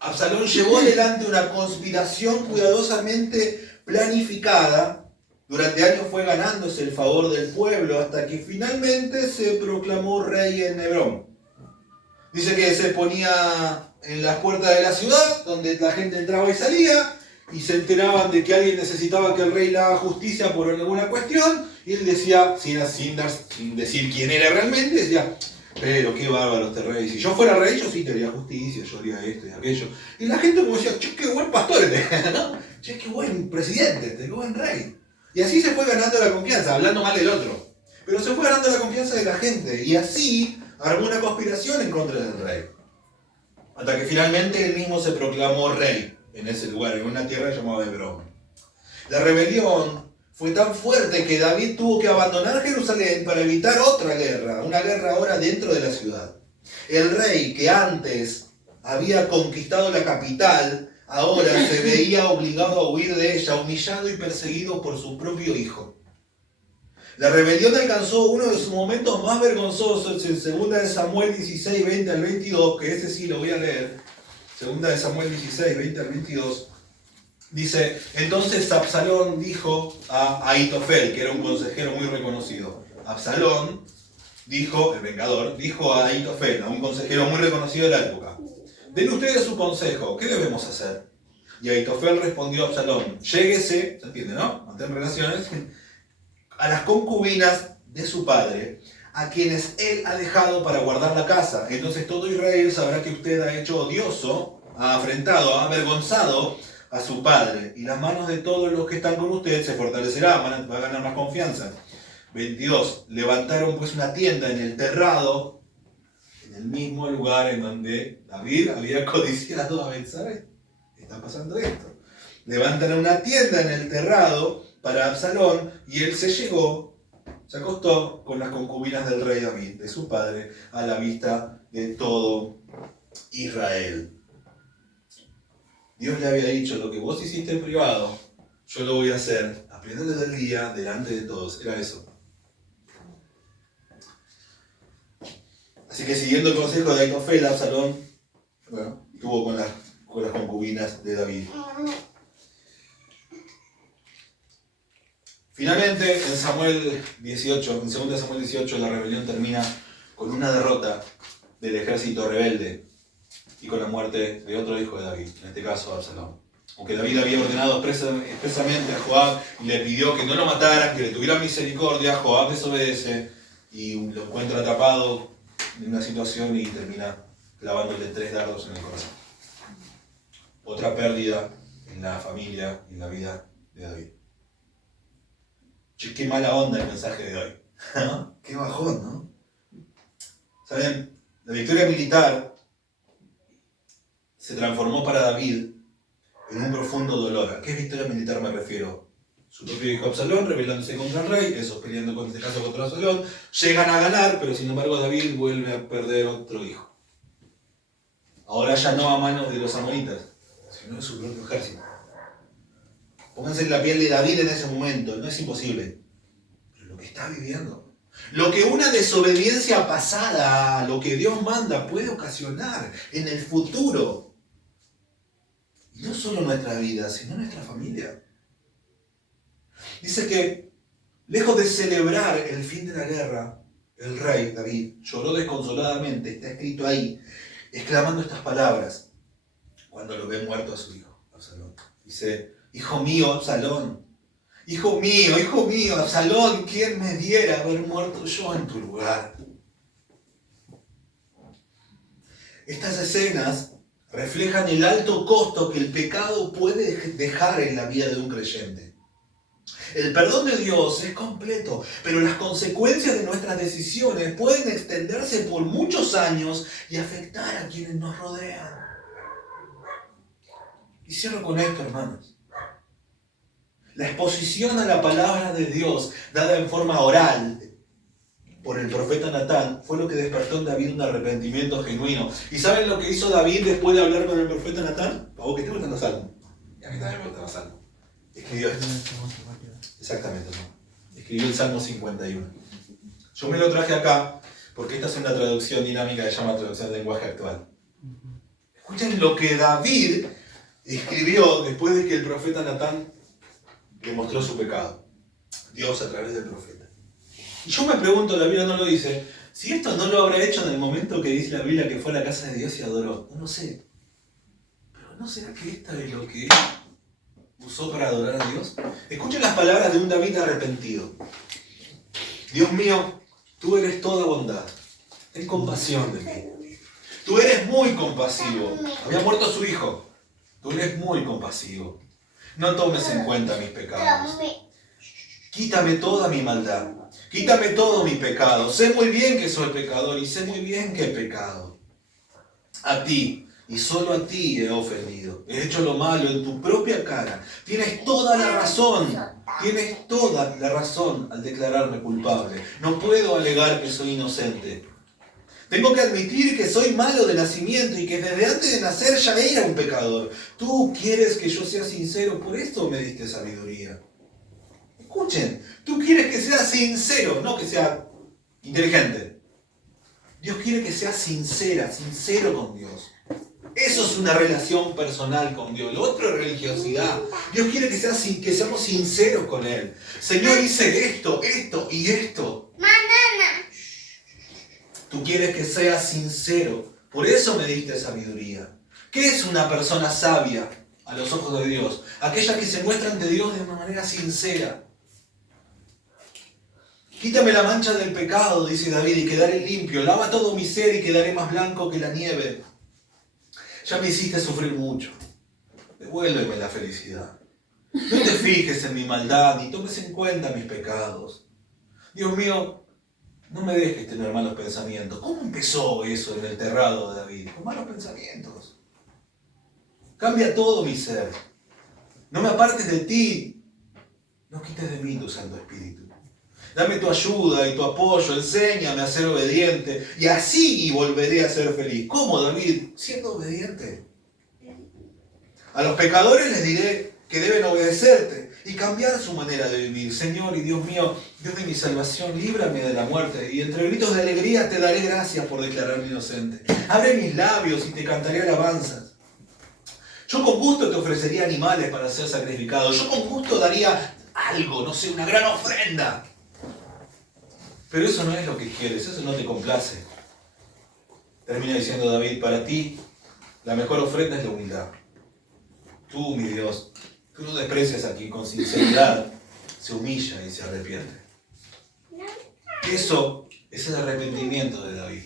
Absalón llevó adelante una conspiración cuidadosamente planificada. Durante años fue ganándose el favor del pueblo hasta que finalmente se proclamó rey en Hebrón. Dice que se ponía en las puertas de la ciudad, donde la gente entraba y salía, y se enteraban de que alguien necesitaba que el rey le haga justicia por alguna cuestión, y él decía, sin decir quién era realmente, decía, pero qué bárbaro este rey, si yo fuera rey yo sí te haría justicia, yo haría esto y aquello. Y la gente como decía, che, qué buen pastor este, ¿no? Che, qué buen presidente este, qué buen rey. Y así se fue ganando la confianza, hablando mal del otro. Pero se fue ganando la confianza de la gente, y así armó una conspiración en contra del rey. Hasta que finalmente él mismo se proclamó rey en ese lugar, en una tierra llamada Hebrón. La rebelión fue tan fuerte que David tuvo que abandonar Jerusalén para evitar otra guerra, una guerra ahora dentro de la ciudad. El rey que antes había conquistado la capital, ahora se veía obligado a huir de ella, humillado y perseguido por su propio hijo. La rebelión alcanzó uno de sus momentos más vergonzosos en 2 Samuel 16, 20 al 22, que ese sí lo voy a leer. 2 Samuel 16, 20 al 22. Dice, entonces Absalón dijo a Ahitofel, que era un consejero muy reconocido. Absalón dijo, el vengador, dijo a Ahitofel, a un consejero muy reconocido de la época, den ustedes su consejo, ¿qué debemos hacer? Y Ahitofel respondió a Absalón, lléguese, se entiende, ¿no? Mantén relaciones, a las concubinas de su padre, a quienes él ha dejado para guardar la casa. Entonces todo Israel sabrá que usted ha hecho odioso, ha afrentado, ha avergonzado a su padre, y las manos de todos los que están con usted se fortalecerán, va a ganar más confianza. 22. Levantaron pues una tienda en el terrado, en el mismo lugar en donde David había codiciado a Betsabé. Está pasando esto. Levantan una tienda en el terrado para Absalón, y él se acostó con las concubinas del rey David, de su padre, a la vista de todo Israel. Dios le había dicho, lo que vos hiciste en privado, yo lo voy a hacer a plena luz del día, delante de todos. Era eso. Así que siguiendo el consejo de Ahitofel, Absalón estuvo con las concubinas de David. Finalmente, en 2 Samuel 18, la rebelión termina con una derrota del ejército rebelde y con la muerte de otro hijo de David, en este caso Absalón. Aunque David había ordenado expresamente a Joab y le pidió que no lo mataran, que le tuviera misericordia, Joab desobedece y lo encuentra atrapado en una situación y termina clavándole 3 dardos en el corazón. otra pérdida en la familia y en la vida de David. Che, qué mala onda el mensaje de hoy. Qué bajón, ¿no? ¿Saben? La victoria militar se transformó para David en un profundo dolor. ¿A qué victoria militar me refiero? Su propio hijo Absalón rebelándose contra el rey, esos peleando con este caso contra Absalón, llegan a ganar, pero sin embargo David vuelve a perder otro hijo. Ahora ya no a manos de los amonitas, sino de su propio ejército. Pónganse en la piel de David en ese momento, no es imposible. Pero lo que está viviendo, lo que una desobediencia pasada a lo que Dios manda puede ocasionar en el futuro. Y no solo nuestra vida, sino nuestra familia. Dice que, lejos de celebrar el fin de la guerra, el rey David lloró desconsoladamente, está escrito ahí, exclamando estas palabras, cuando lo ve muerto a su hijo, Absalón. Dice, hijo mío, Absalón, hijo mío, Absalón, ¿quién me diera haber muerto yo en tu lugar? Estas escenas reflejan el alto costo que el pecado puede dejar en la vida de un creyente. El perdón de Dios es completo, pero las consecuencias de nuestras decisiones pueden extenderse por muchos años y afectar a quienes nos rodean. Y cierro con esto, hermanos. La exposición a la palabra de Dios, dada en forma oral por el profeta Natán, fue lo que despertó en David un arrepentimiento genuino. ¿Y saben lo que hizo David después de hablar con el profeta Natán? ¿A vos que te gustan los salmos? Y a mí también me gustan los salmos. Escribió esto. Exactamente, ¿no? Escribió el Salmo 51. Yo me lo traje acá porque esta es una traducción dinámica que se llama traducción de lenguaje actual. Escuchen lo que David escribió después de que el profeta Natán le mostró su pecado. Dios a través del profeta. Y yo me pregunto, la Biblia no lo dice, si esto no lo habrá hecho en el momento que dice la Biblia que fue a la casa de Dios y adoró. No lo sé. Pero ¿no será que esta es lo que él usó para adorar a Dios? Escuchen las palabras de un David arrepentido. Dios mío, tú eres toda bondad. Ten compasión de mí. Tú eres muy compasivo. Había muerto su hijo. Tú eres muy compasivo. No tomes en cuenta mis pecados. Quítame toda mi maldad. Quítame todo mi pecado. Sé muy bien que soy pecador y sé muy bien que he pecado. A ti, y solo a ti he ofendido. He hecho lo malo en tu propia cara. Tienes toda la razón. Tienes toda la razón al declararme culpable. No puedo alegar que soy inocente. Tengo que admitir que soy malo de nacimiento y que desde antes de nacer ya era un pecador. Tú quieres que yo sea sincero, por esto me diste sabiduría. Escuchen, tú quieres que sea sincero, no que sea inteligente. Dios quiere que sea sincero con Dios. Eso es una relación personal con Dios. Lo otro es religiosidad. Dios quiere que seamos sinceros con Él. Señor, hice esto y esto. Tú quieres que sea sincero. Por eso me diste sabiduría. ¿Qué es una persona sabia a los ojos de Dios? Aquella que se muestra ante Dios de una manera sincera. Quítame la mancha del pecado, dice David, y quedaré limpio. Lava todo mi ser y quedaré más blanco que la nieve. Ya me hiciste sufrir mucho. Devuélveme la felicidad. No te fijes en mi maldad, ni tomes en cuenta mis pecados. Dios mío, no me dejes tener malos pensamientos. ¿Cómo empezó eso en el terrado de David? Con malos pensamientos. Cambia todo mi ser. No me apartes de ti. No quites de mí tu Santo Espíritu. Dame tu ayuda y tu apoyo, enséñame a ser obediente y así volveré a ser feliz. ¿Cómo, David? Siendo obediente. A los pecadores les diré que deben obedecerte y cambiar su manera de vivir. Señor y Dios mío, Dios de mi salvación, líbrame de la muerte y entre gritos de alegría te daré gracias por declararme inocente. Abre mis labios y te cantaré alabanzas. Yo con gusto te ofrecería animales para ser sacrificados. Yo con gusto daría algo, no sé, una gran ofrenda. Pero eso no es lo que quieres, eso no te complace. Termina diciendo David, para ti la mejor ofrenda es la humildad. Tú, mi Dios, tú no desprecias a quien con sinceridad se humilla y se arrepiente. Eso es el arrepentimiento de David.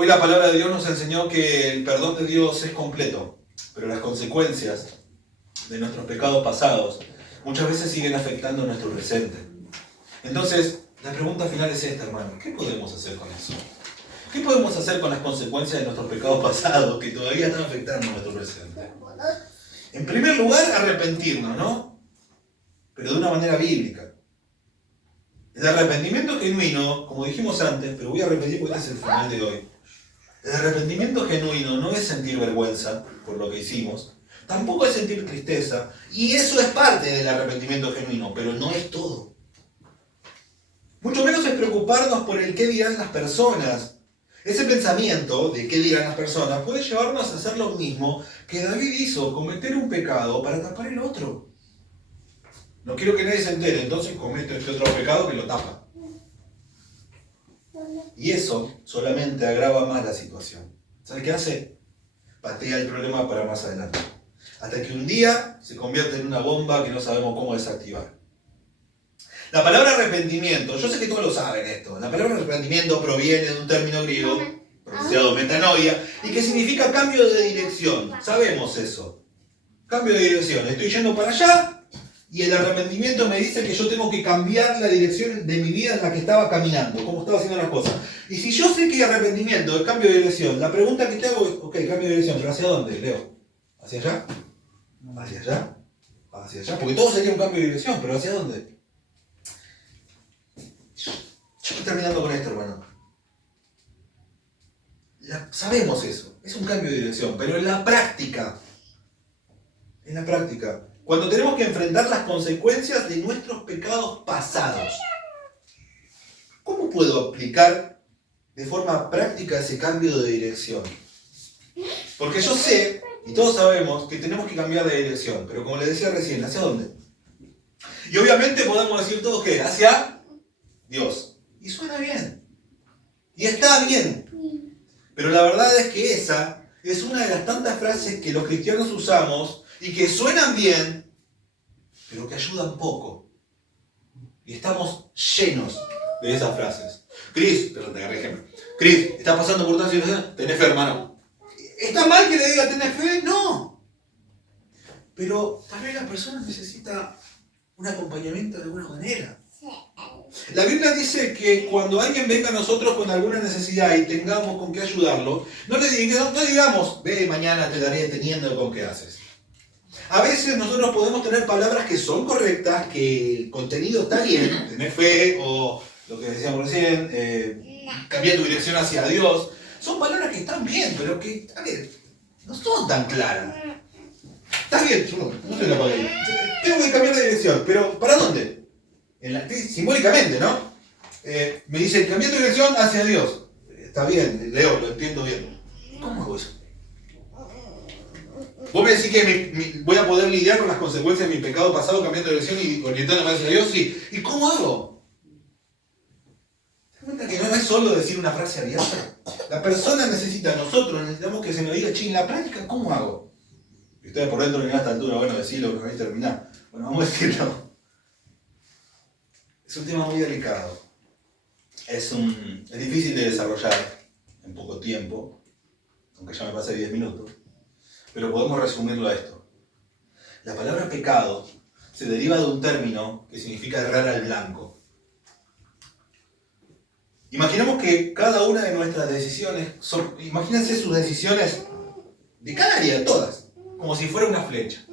Hoy la palabra de Dios nos enseñó que el perdón de Dios es completo, pero las consecuencias de nuestros pecados pasados muchas veces siguen afectando nuestro presente. Entonces, la pregunta final es esta, hermano. ¿Qué podemos hacer con eso? ¿Qué podemos hacer con las consecuencias de nuestros pecados pasados que todavía están afectando nuestro presente? En primer lugar, arrepentirnos, ¿no? Pero de una manera bíblica. El arrepentimiento genuino, como dijimos antes, pero voy a repetir porque este es el final de hoy. El arrepentimiento genuino no es sentir vergüenza por lo que hicimos, tampoco es sentir tristeza, y eso es parte del arrepentimiento genuino, pero no es todo. Mucho menos es preocuparnos por el qué dirán las personas. Ese pensamiento de qué dirán las personas puede llevarnos a hacer lo mismo que David hizo, cometer un pecado para tapar el otro. No quiero que nadie se entere, entonces comete este otro pecado que lo tapa. Y eso solamente agrava más la situación. ¿Sabe qué hace? Patea el problema para más adelante. Hasta que un día se convierte en una bomba que no sabemos cómo desactivar. La palabra arrepentimiento, yo sé que todos lo saben esto, la palabra arrepentimiento proviene de un término griego, pronunciado metanoia, y que significa cambio de dirección. Sabemos eso. Cambio de dirección. Estoy yendo para allá y el arrepentimiento me dice que yo tengo que cambiar la dirección de mi vida en la que estaba caminando, cómo estaba haciendo las cosas. Y si yo sé que hay arrepentimiento es cambio de dirección, la pregunta que te hago es, ok, cambio de dirección, pero ¿hacia dónde, Leo? ¿Hacia allá? ¿Hacia allá? ¿Hacia allá? Porque todo sería un cambio de dirección, pero ¿hacia dónde? Yo estoy terminando con esto, hermano. Sabemos eso, es un cambio de dirección, pero en la práctica, cuando tenemos que enfrentar las consecuencias de nuestros pecados pasados, ¿cómo puedo aplicar de forma práctica ese cambio de dirección? Porque yo sé, y todos sabemos, que tenemos que cambiar de dirección, pero como les decía recién, ¿hacia dónde? Y obviamente podemos decir todos que hacia Dios. Y suena bien. Y está bien. Pero la verdad es que esa es una de las tantas frases que los cristianos usamos y que suenan bien, pero que ayudan poco. Y estamos llenos de esas frases. Cris, perdón, te agarré ejemplo. Cris, ¿estás pasando por tal situación? ¿Tenés fe, hermano? ¿Está mal que le diga tenés fe? No. Pero tal vez la persona necesita un acompañamiento de alguna manera. La Biblia dice que cuando alguien venga a nosotros con alguna necesidad y tengamos con qué ayudarlo, no digamos, ve, mañana te daré teniendo con qué haces. A veces nosotros podemos tener palabras que son correctas, que el contenido está bien, tener fe o lo que decíamos recién, cambiar tu dirección hacia Dios. Son palabras que están bien, pero que, a ver, no son tan claras. Está bien, yo no soy la palabra. Tengo que cambiar de dirección, pero ¿para dónde? Simbólicamente, ¿no? Me dice, cambié tu dirección hacia Dios. Está bien, Leo, lo entiendo bien. ¿Cómo hago eso? ¿Vos me decís que voy a poder lidiar con las consecuencias de mi pecado pasado cambiando de dirección y orientándome hacia Dios? Sí. ¿Y cómo hago? ¿Te das cuenta que no es solo decir una frase abierta? La persona nosotros necesitamos que se nos diga, en la práctica, ¿cómo hago? Y ustedes por dentro en esta altura, bueno, decirlo, que no hay que terminar. Bueno, vamos a decirlo. Es un tema muy delicado. Es difícil de desarrollar en poco tiempo, aunque ya me pasé 10 minutos, pero podemos resumirlo a esto. La palabra pecado se deriva de un término que significa errar al blanco. Imaginemos que cada una de nuestras decisiones, imagínense sus decisiones de cada área, de todas, como si fuera una flecha.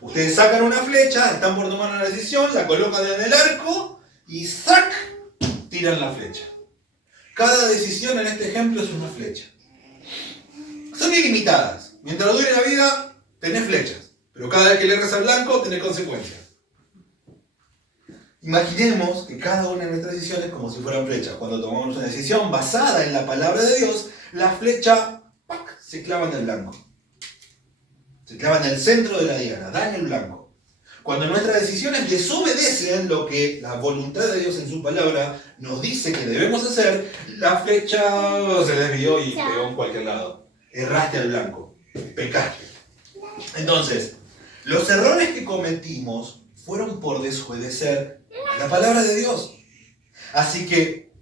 Ustedes sacan una flecha, están por tomar una decisión, la colocan en el arco y ¡zac! Tiran la flecha. Cada decisión en este ejemplo es una flecha. Son ilimitadas. Mientras dure la vida, tenés flechas. Pero cada vez que le erres al blanco, tenés consecuencias. Imaginemos que cada una de nuestras decisiones es como si fueran flechas. Cuando tomamos una decisión basada en la palabra de Dios, la flecha ¡pac! Se clava en el blanco. Se clava en el centro de la diana, da en el blanco. Cuando nuestras decisiones desobedecen lo que la voluntad de Dios en su palabra nos dice que debemos hacer, la flecha se desvió y pegó en cualquier lado. Erraste al blanco, pecaste. Entonces, los errores que cometimos fueron por desobedecer la palabra de Dios. Así que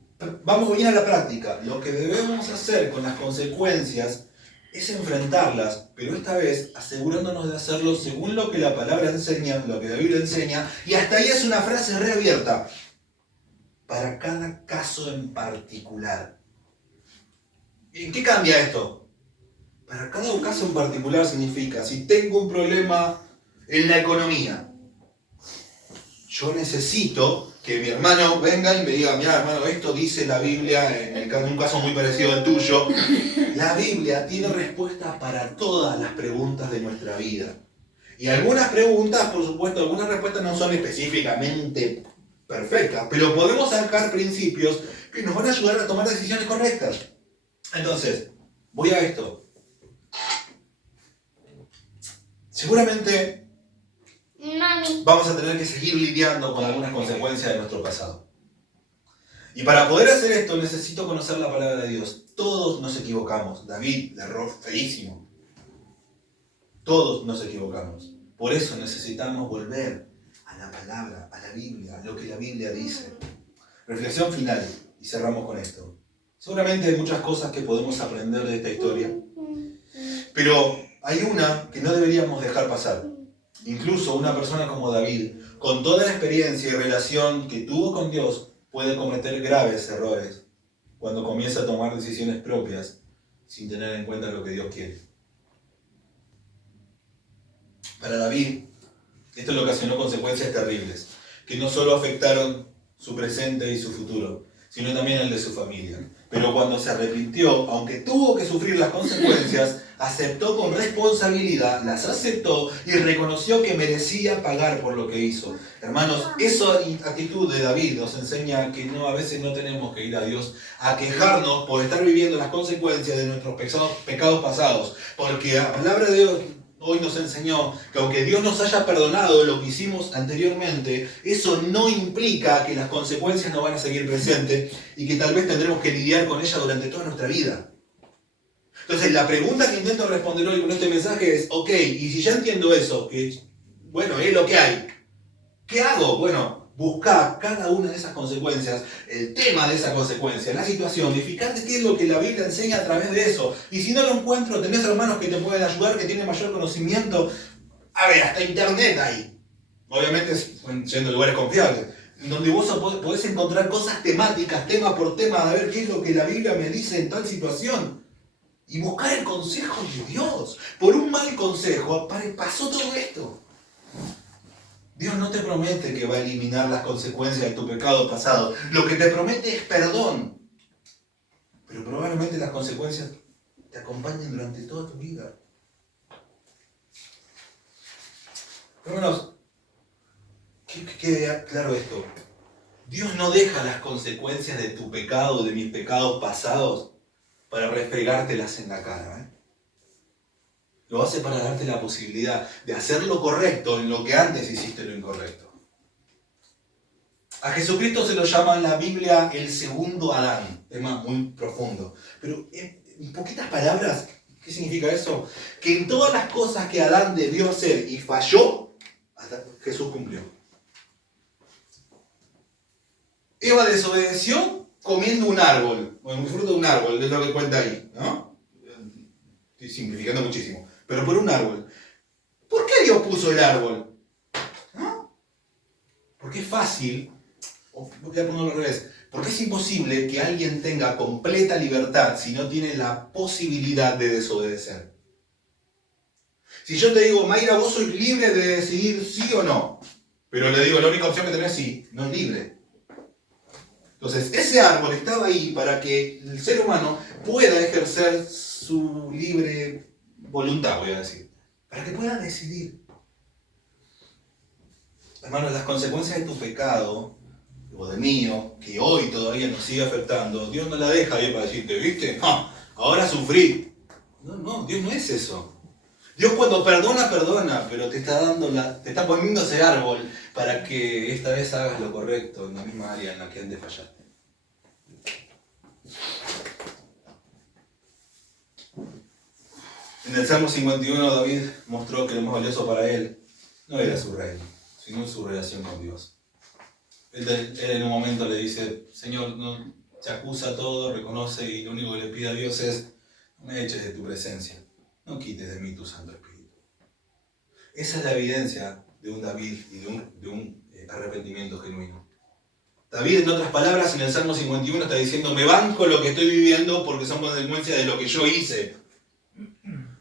vamos bien a la práctica. Lo que debemos hacer con las consecuencias es enfrentarlas, pero esta vez asegurándonos de hacerlo según lo que la palabra enseña, lo que la Biblia enseña, y hasta ahí es una frase reabierta, para cada caso en particular. ¿En qué cambia esto? Para cada caso en particular significa, si tengo un problema en la economía, yo necesito que mi hermano venga y me diga, mira hermano, esto dice la Biblia, en un caso muy parecido al tuyo. La Biblia tiene respuesta para todas las preguntas de nuestra vida. Y algunas preguntas, por supuesto, algunas respuestas no son específicamente perfectas, pero podemos sacar principios que nos van a ayudar a tomar decisiones correctas. Entonces, voy a esto. Seguramente vamos a tener que seguir lidiando con algunas consecuencias de nuestro pasado. Y para poder hacer esto necesito conocer la palabra de Dios. Todos nos equivocamos. David le erró feísimo. Todos nos equivocamos. Por eso necesitamos volver a la palabra, a la Biblia, a lo que la Biblia dice. Reflexión final, y cerramos con esto. Seguramente hay muchas cosas que podemos aprender de esta historia, pero hay una que no deberíamos dejar pasar. Incluso una persona como David, con toda la experiencia y relación que tuvo con Dios, puede cometer graves errores cuando comienza a tomar decisiones propias sin tener en cuenta lo que Dios quiere. Para David, esto le ocasionó consecuencias terribles, que no solo afectaron su presente y su futuro, sino también el de su familia. Pero cuando se arrepintió, aunque tuvo que sufrir las consecuencias, aceptó con responsabilidad, las aceptó y reconoció que merecía pagar por lo que hizo. Hermanos, esa actitud de David nos enseña que a veces no tenemos que ir a Dios a quejarnos por estar viviendo las consecuencias de nuestros pecados pasados, porque la palabra de Dios hoy nos enseñó que aunque Dios nos haya perdonado lo que hicimos anteriormente, eso no implica que las consecuencias no van a seguir presentes y que tal vez tendremos que lidiar con ellas durante toda nuestra vida. Entonces la pregunta que intento responder hoy con este mensaje es, ok, y si ya entiendo eso, que bueno, es lo que hay, ¿qué hago? Bueno, buscar cada una de esas consecuencias, el tema de esa consecuencia, la situación, y fíjate qué es lo que la Biblia enseña a través de eso. Y si no lo encuentro, tenés hermanos que te pueden ayudar, que tienen mayor conocimiento. A ver, hasta internet hay. Obviamente yendo a lugares confiables, donde vos podés encontrar cosas temáticas, tema por tema, a ver qué es lo que la Biblia me dice en tal situación. Y buscar el consejo de Dios. Por un mal consejo pasó todo esto. Dios no te promete que va a eliminar las consecuencias de tu pecado pasado. Lo que te promete es perdón. Pero probablemente las consecuencias te acompañen durante toda tu vida. Hermanos, que quede claro esto. Dios no deja las consecuencias de tu pecado, de mis pecados pasados, para refregártelas en la cara. Lo hace para darte la posibilidad de hacer lo correcto en lo que antes hiciste lo incorrecto. A Jesucristo se lo llama en la Biblia el segundo Adán, tema muy profundo. Pero en poquitas palabras, ¿qué significa eso? Que en todas las cosas que Adán debió hacer y falló, hasta Jesús cumplió. Eva desobedeció comiendo un árbol, o un fruto de un árbol, es lo que cuenta ahí, ¿no? Estoy simplificando muchísimo. Pero por un árbol. ¿Por qué Dios puso el árbol? ¿No? Porque es fácil, o voy a ponerlo al revés, porque es imposible que alguien tenga completa libertad si no tiene la posibilidad de desobedecer. Si yo te digo, Mayra, vos sois libre de decidir sí o no, pero le digo, la única opción que tenés es sí, no es libre. Entonces, ese árbol estaba ahí para que el ser humano pueda ejercer su libre voluntad, voy a decir, para que pueda decidir. Hermanos, las consecuencias de tu pecado, o de mío, que hoy todavía nos sigue afectando, Dios no la deja ahí para decirte, ¿viste? No, ahora sufrí. No, Dios no es eso. Dios cuando perdona, perdona, pero te está poniendo ese árbol para que esta vez hagas lo correcto en la misma área en la que antes fallaste. En el Salmo 51 David mostró que lo más valioso para él no era su reino, sino su relación con Dios. Él en un momento le dice, Señor, se acusa todo, reconoce y lo único que le pide a Dios es: no me eches de tu presencia, no quites de mí tu Santo Espíritu. Esa es la evidencia de un David y de un arrepentimiento genuino. David, en otras palabras, en el Salmo 51 está diciendo: me banco lo que estoy viviendo porque son consecuencias de lo que yo hice.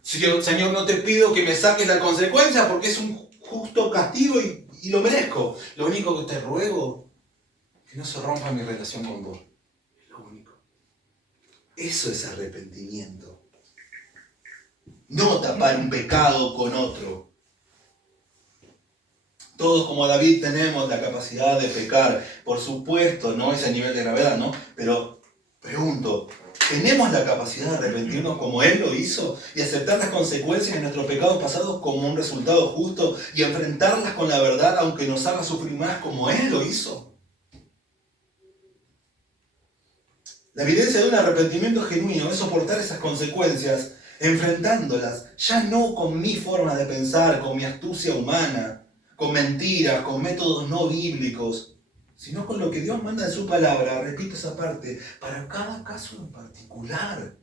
Señor, no te pido que me saques la consecuencia porque es un justo castigo y lo merezco. Lo único que te ruego es que no se rompa mi relación con vos. Es lo único. Eso es arrepentimiento. No tapar un pecado con otro. Todos como David tenemos la capacidad de pecar. Por supuesto, no ese nivel de gravedad, ¿no? Pero pregunto, ¿tenemos la capacidad de arrepentirnos como Él lo hizo y aceptar las consecuencias de nuestros pecados pasados como un resultado justo y enfrentarlas con la verdad aunque nos haga sufrir más como Él lo hizo? La evidencia de un arrepentimiento genuino es soportar esas consecuencias enfrentándolas, ya no con mi forma de pensar, con mi astucia humana, con mentiras, con métodos no bíblicos, sino con lo que Dios manda en su palabra, repito esa parte, para cada caso en particular.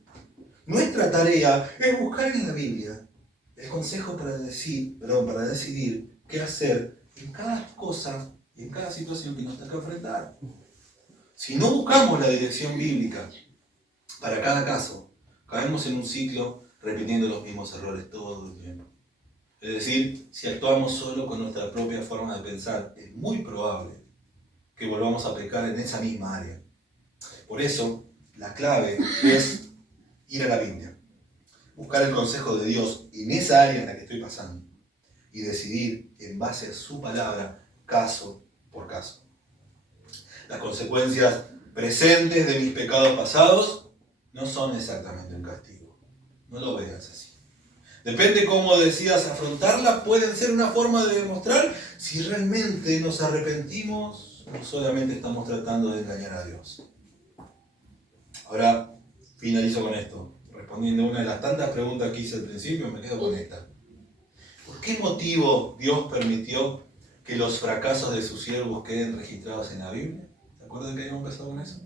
Nuestra tarea es buscar en la Biblia el consejo para decidir qué hacer en cada cosa y en cada situación que nos toca enfrentar. Si no buscamos la dirección bíblica para cada caso, caemos en un ciclo repitiendo los mismos errores todo el tiempo. Es decir, si actuamos solo con nuestra propia forma de pensar, es muy probable que volvamos a pecar en esa misma área. Por eso, la clave es ir a la Biblia, buscar el consejo de Dios en esa área en la que estoy pasando y decidir en base a su palabra, caso por caso. Las consecuencias presentes de mis pecados pasados no son exactamente un castigo. No lo veas así. Depende cómo decidas afrontarla, pueden ser una forma de demostrar si realmente nos arrepentimos o solamente estamos tratando de engañar a Dios. Ahora finalizo con esto. Respondiendo a una de las tantas preguntas que hice al principio, me quedo con esta. ¿Por qué motivo Dios permitió que los fracasos de sus siervos queden registrados en la Biblia? ¿Se acuerdan que habíamos empezado con eso?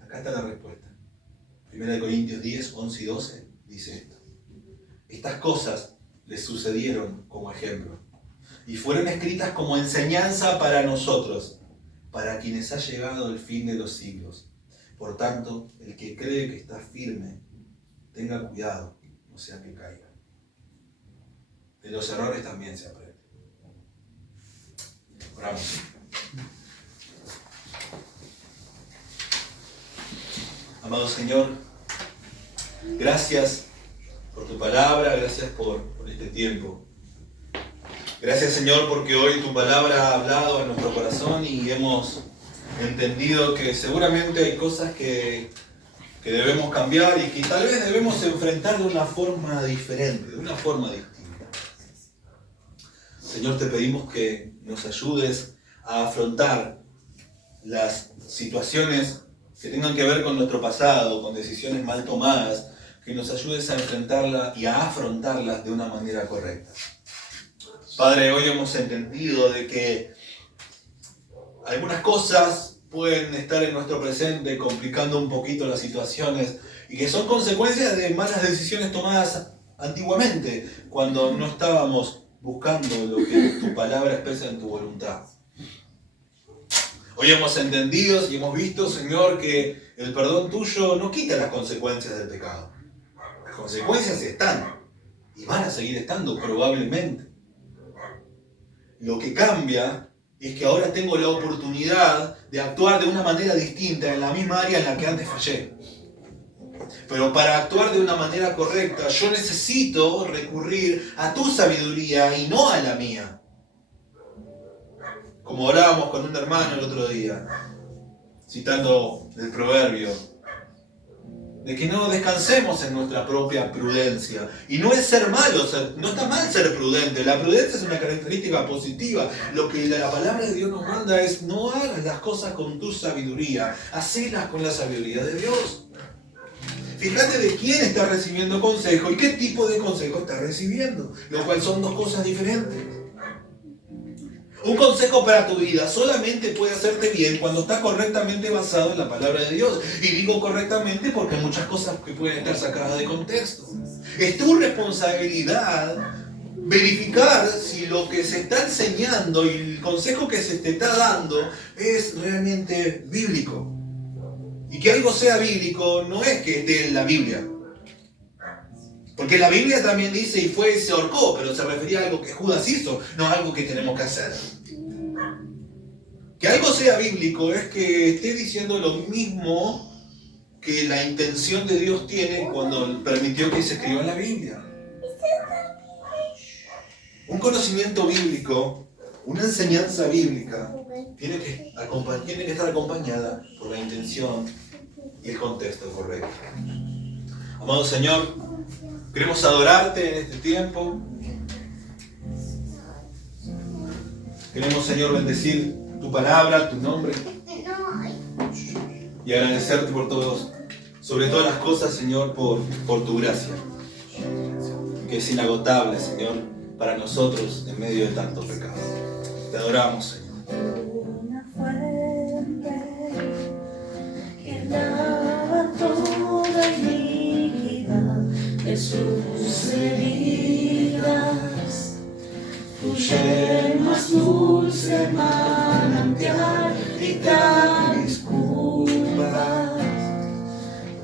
Acá está la respuesta. 1 Corintios 10, 11 y 12 dice esto. Estas cosas les sucedieron como ejemplo y fueron escritas como enseñanza para nosotros, para quienes ha llegado el fin de los siglos. Por tanto, el que cree que está firme, tenga cuidado, no sea que caiga. De los errores también se aprende. Oramos. Amado Señor, gracias por tu palabra, gracias por este tiempo. Gracias, Señor, porque hoy tu palabra ha hablado a nuestro corazón y hemos entendido que seguramente hay cosas que debemos cambiar y que tal vez debemos enfrentar de una forma diferente, de una forma distinta. Señor, te pedimos que nos ayudes a afrontar las situaciones que tengan que ver con nuestro pasado, con decisiones mal tomadas, que nos ayudes a enfrentarlas y a afrontarlas de una manera correcta. Padre, hoy hemos entendido de que algunas cosas pueden estar en nuestro presente complicando un poquito las situaciones y que son consecuencias de malas decisiones tomadas antiguamente, cuando no estábamos buscando lo que tu palabra expresa en tu voluntad. Hoy hemos entendido y hemos visto, Señor, que el perdón tuyo no quita las consecuencias del pecado. Las consecuencias están y van a seguir estando probablemente. Lo que cambia es que ahora tengo la oportunidad de actuar de una manera distinta en la misma área en la que antes fallé. Pero para actuar de una manera correcta, yo necesito recurrir a tu sabiduría y no a la mía. Como orábamos con un hermano el otro día, citando el proverbio, de que no descansemos en nuestra propia prudencia. Y no es ser malo, no está mal ser prudente. La prudencia es una característica positiva. Lo que la palabra de Dios nos manda es: no hagas las cosas con tu sabiduría, hacelas con la sabiduría de Dios. Fíjate de quién está recibiendo consejo y qué tipo de consejo está recibiendo, lo cual son dos cosas diferentes. Un consejo para tu vida solamente puede hacerte bien cuando está correctamente basado en la palabra de Dios. Y digo correctamente porque hay muchas cosas que pueden estar sacadas de contexto. Es tu responsabilidad verificar si lo que se está enseñando y el consejo que se te está dando es realmente bíblico. Y que algo sea bíblico no es que esté en la Biblia. Porque la Biblia también dice y fue y se ahorcó, pero se refería a algo que Judas hizo, no a algo que tenemos que hacer. Que algo sea bíblico es que esté diciendo lo mismo que la intención de Dios tiene cuando permitió que se escriba en la Biblia. Un conocimiento bíblico, una enseñanza bíblica, tiene que estar acompañada por la intención y el contexto correcto. Amado Señor, queremos adorarte en este tiempo. Queremos, Señor, bendecir tu palabra, tu nombre. Y agradecerte por todos, sobre todas las cosas, Señor, por tu gracia. Que es inagotable, Señor, para nosotros en medio de tanto pecado. Te adoramos, Señor. Una fuente que lava toda iniquidad de sus heridas, fluye el más dulce manantial, grita disculpas,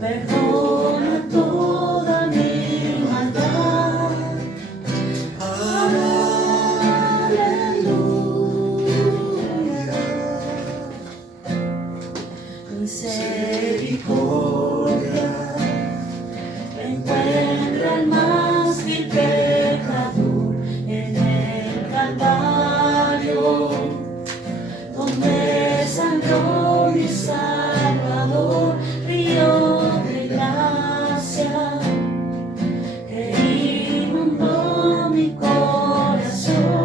perdona toda mi maldad. Misericordia encuentra el más vil pecador en el Calvario, donde sangró mi Salvador, río de gracia que inundó mi corazón.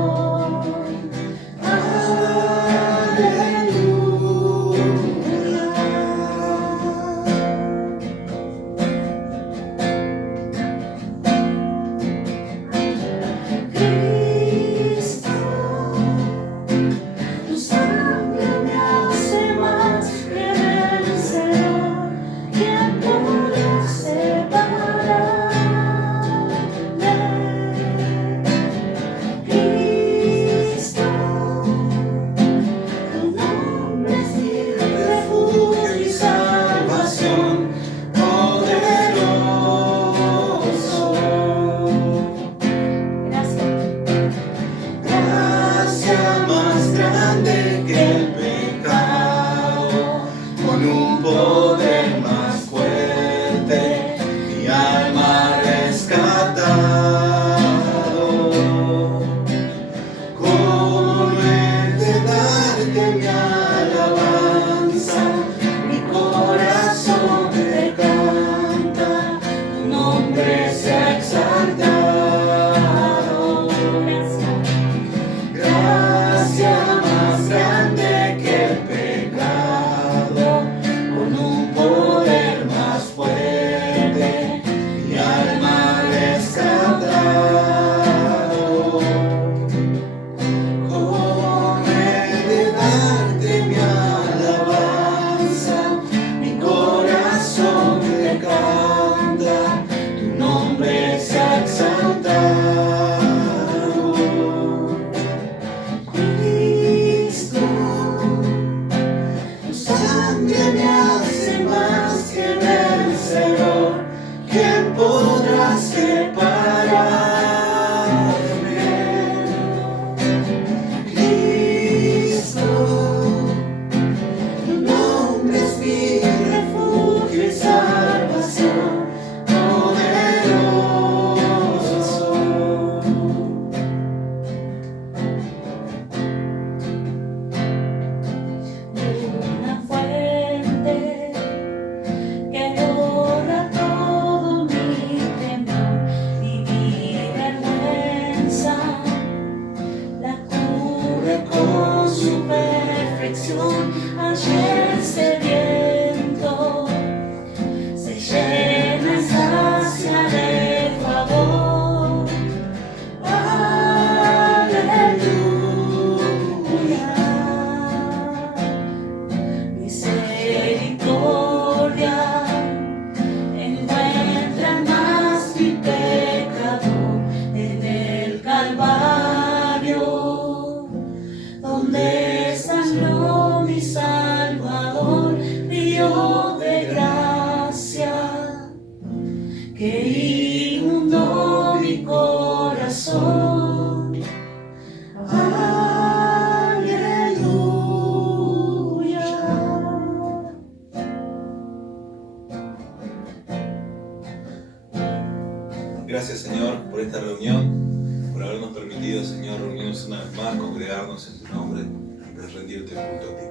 permitido, Señor, reunirnos una vez más, congregarnos en tu nombre y rendirte culto a ti.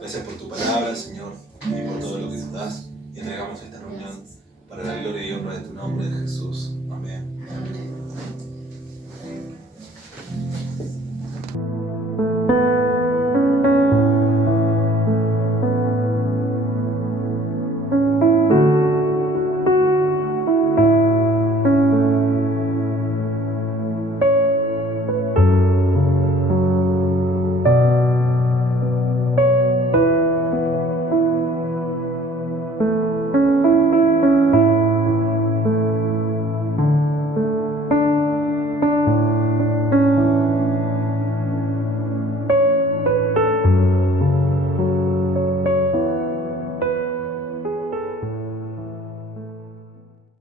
Gracias por tu palabra, Señor, y por todo lo que nos das. Y entregamos esta reunión para la gloria y honra de tu nombre, Jesús. Amén.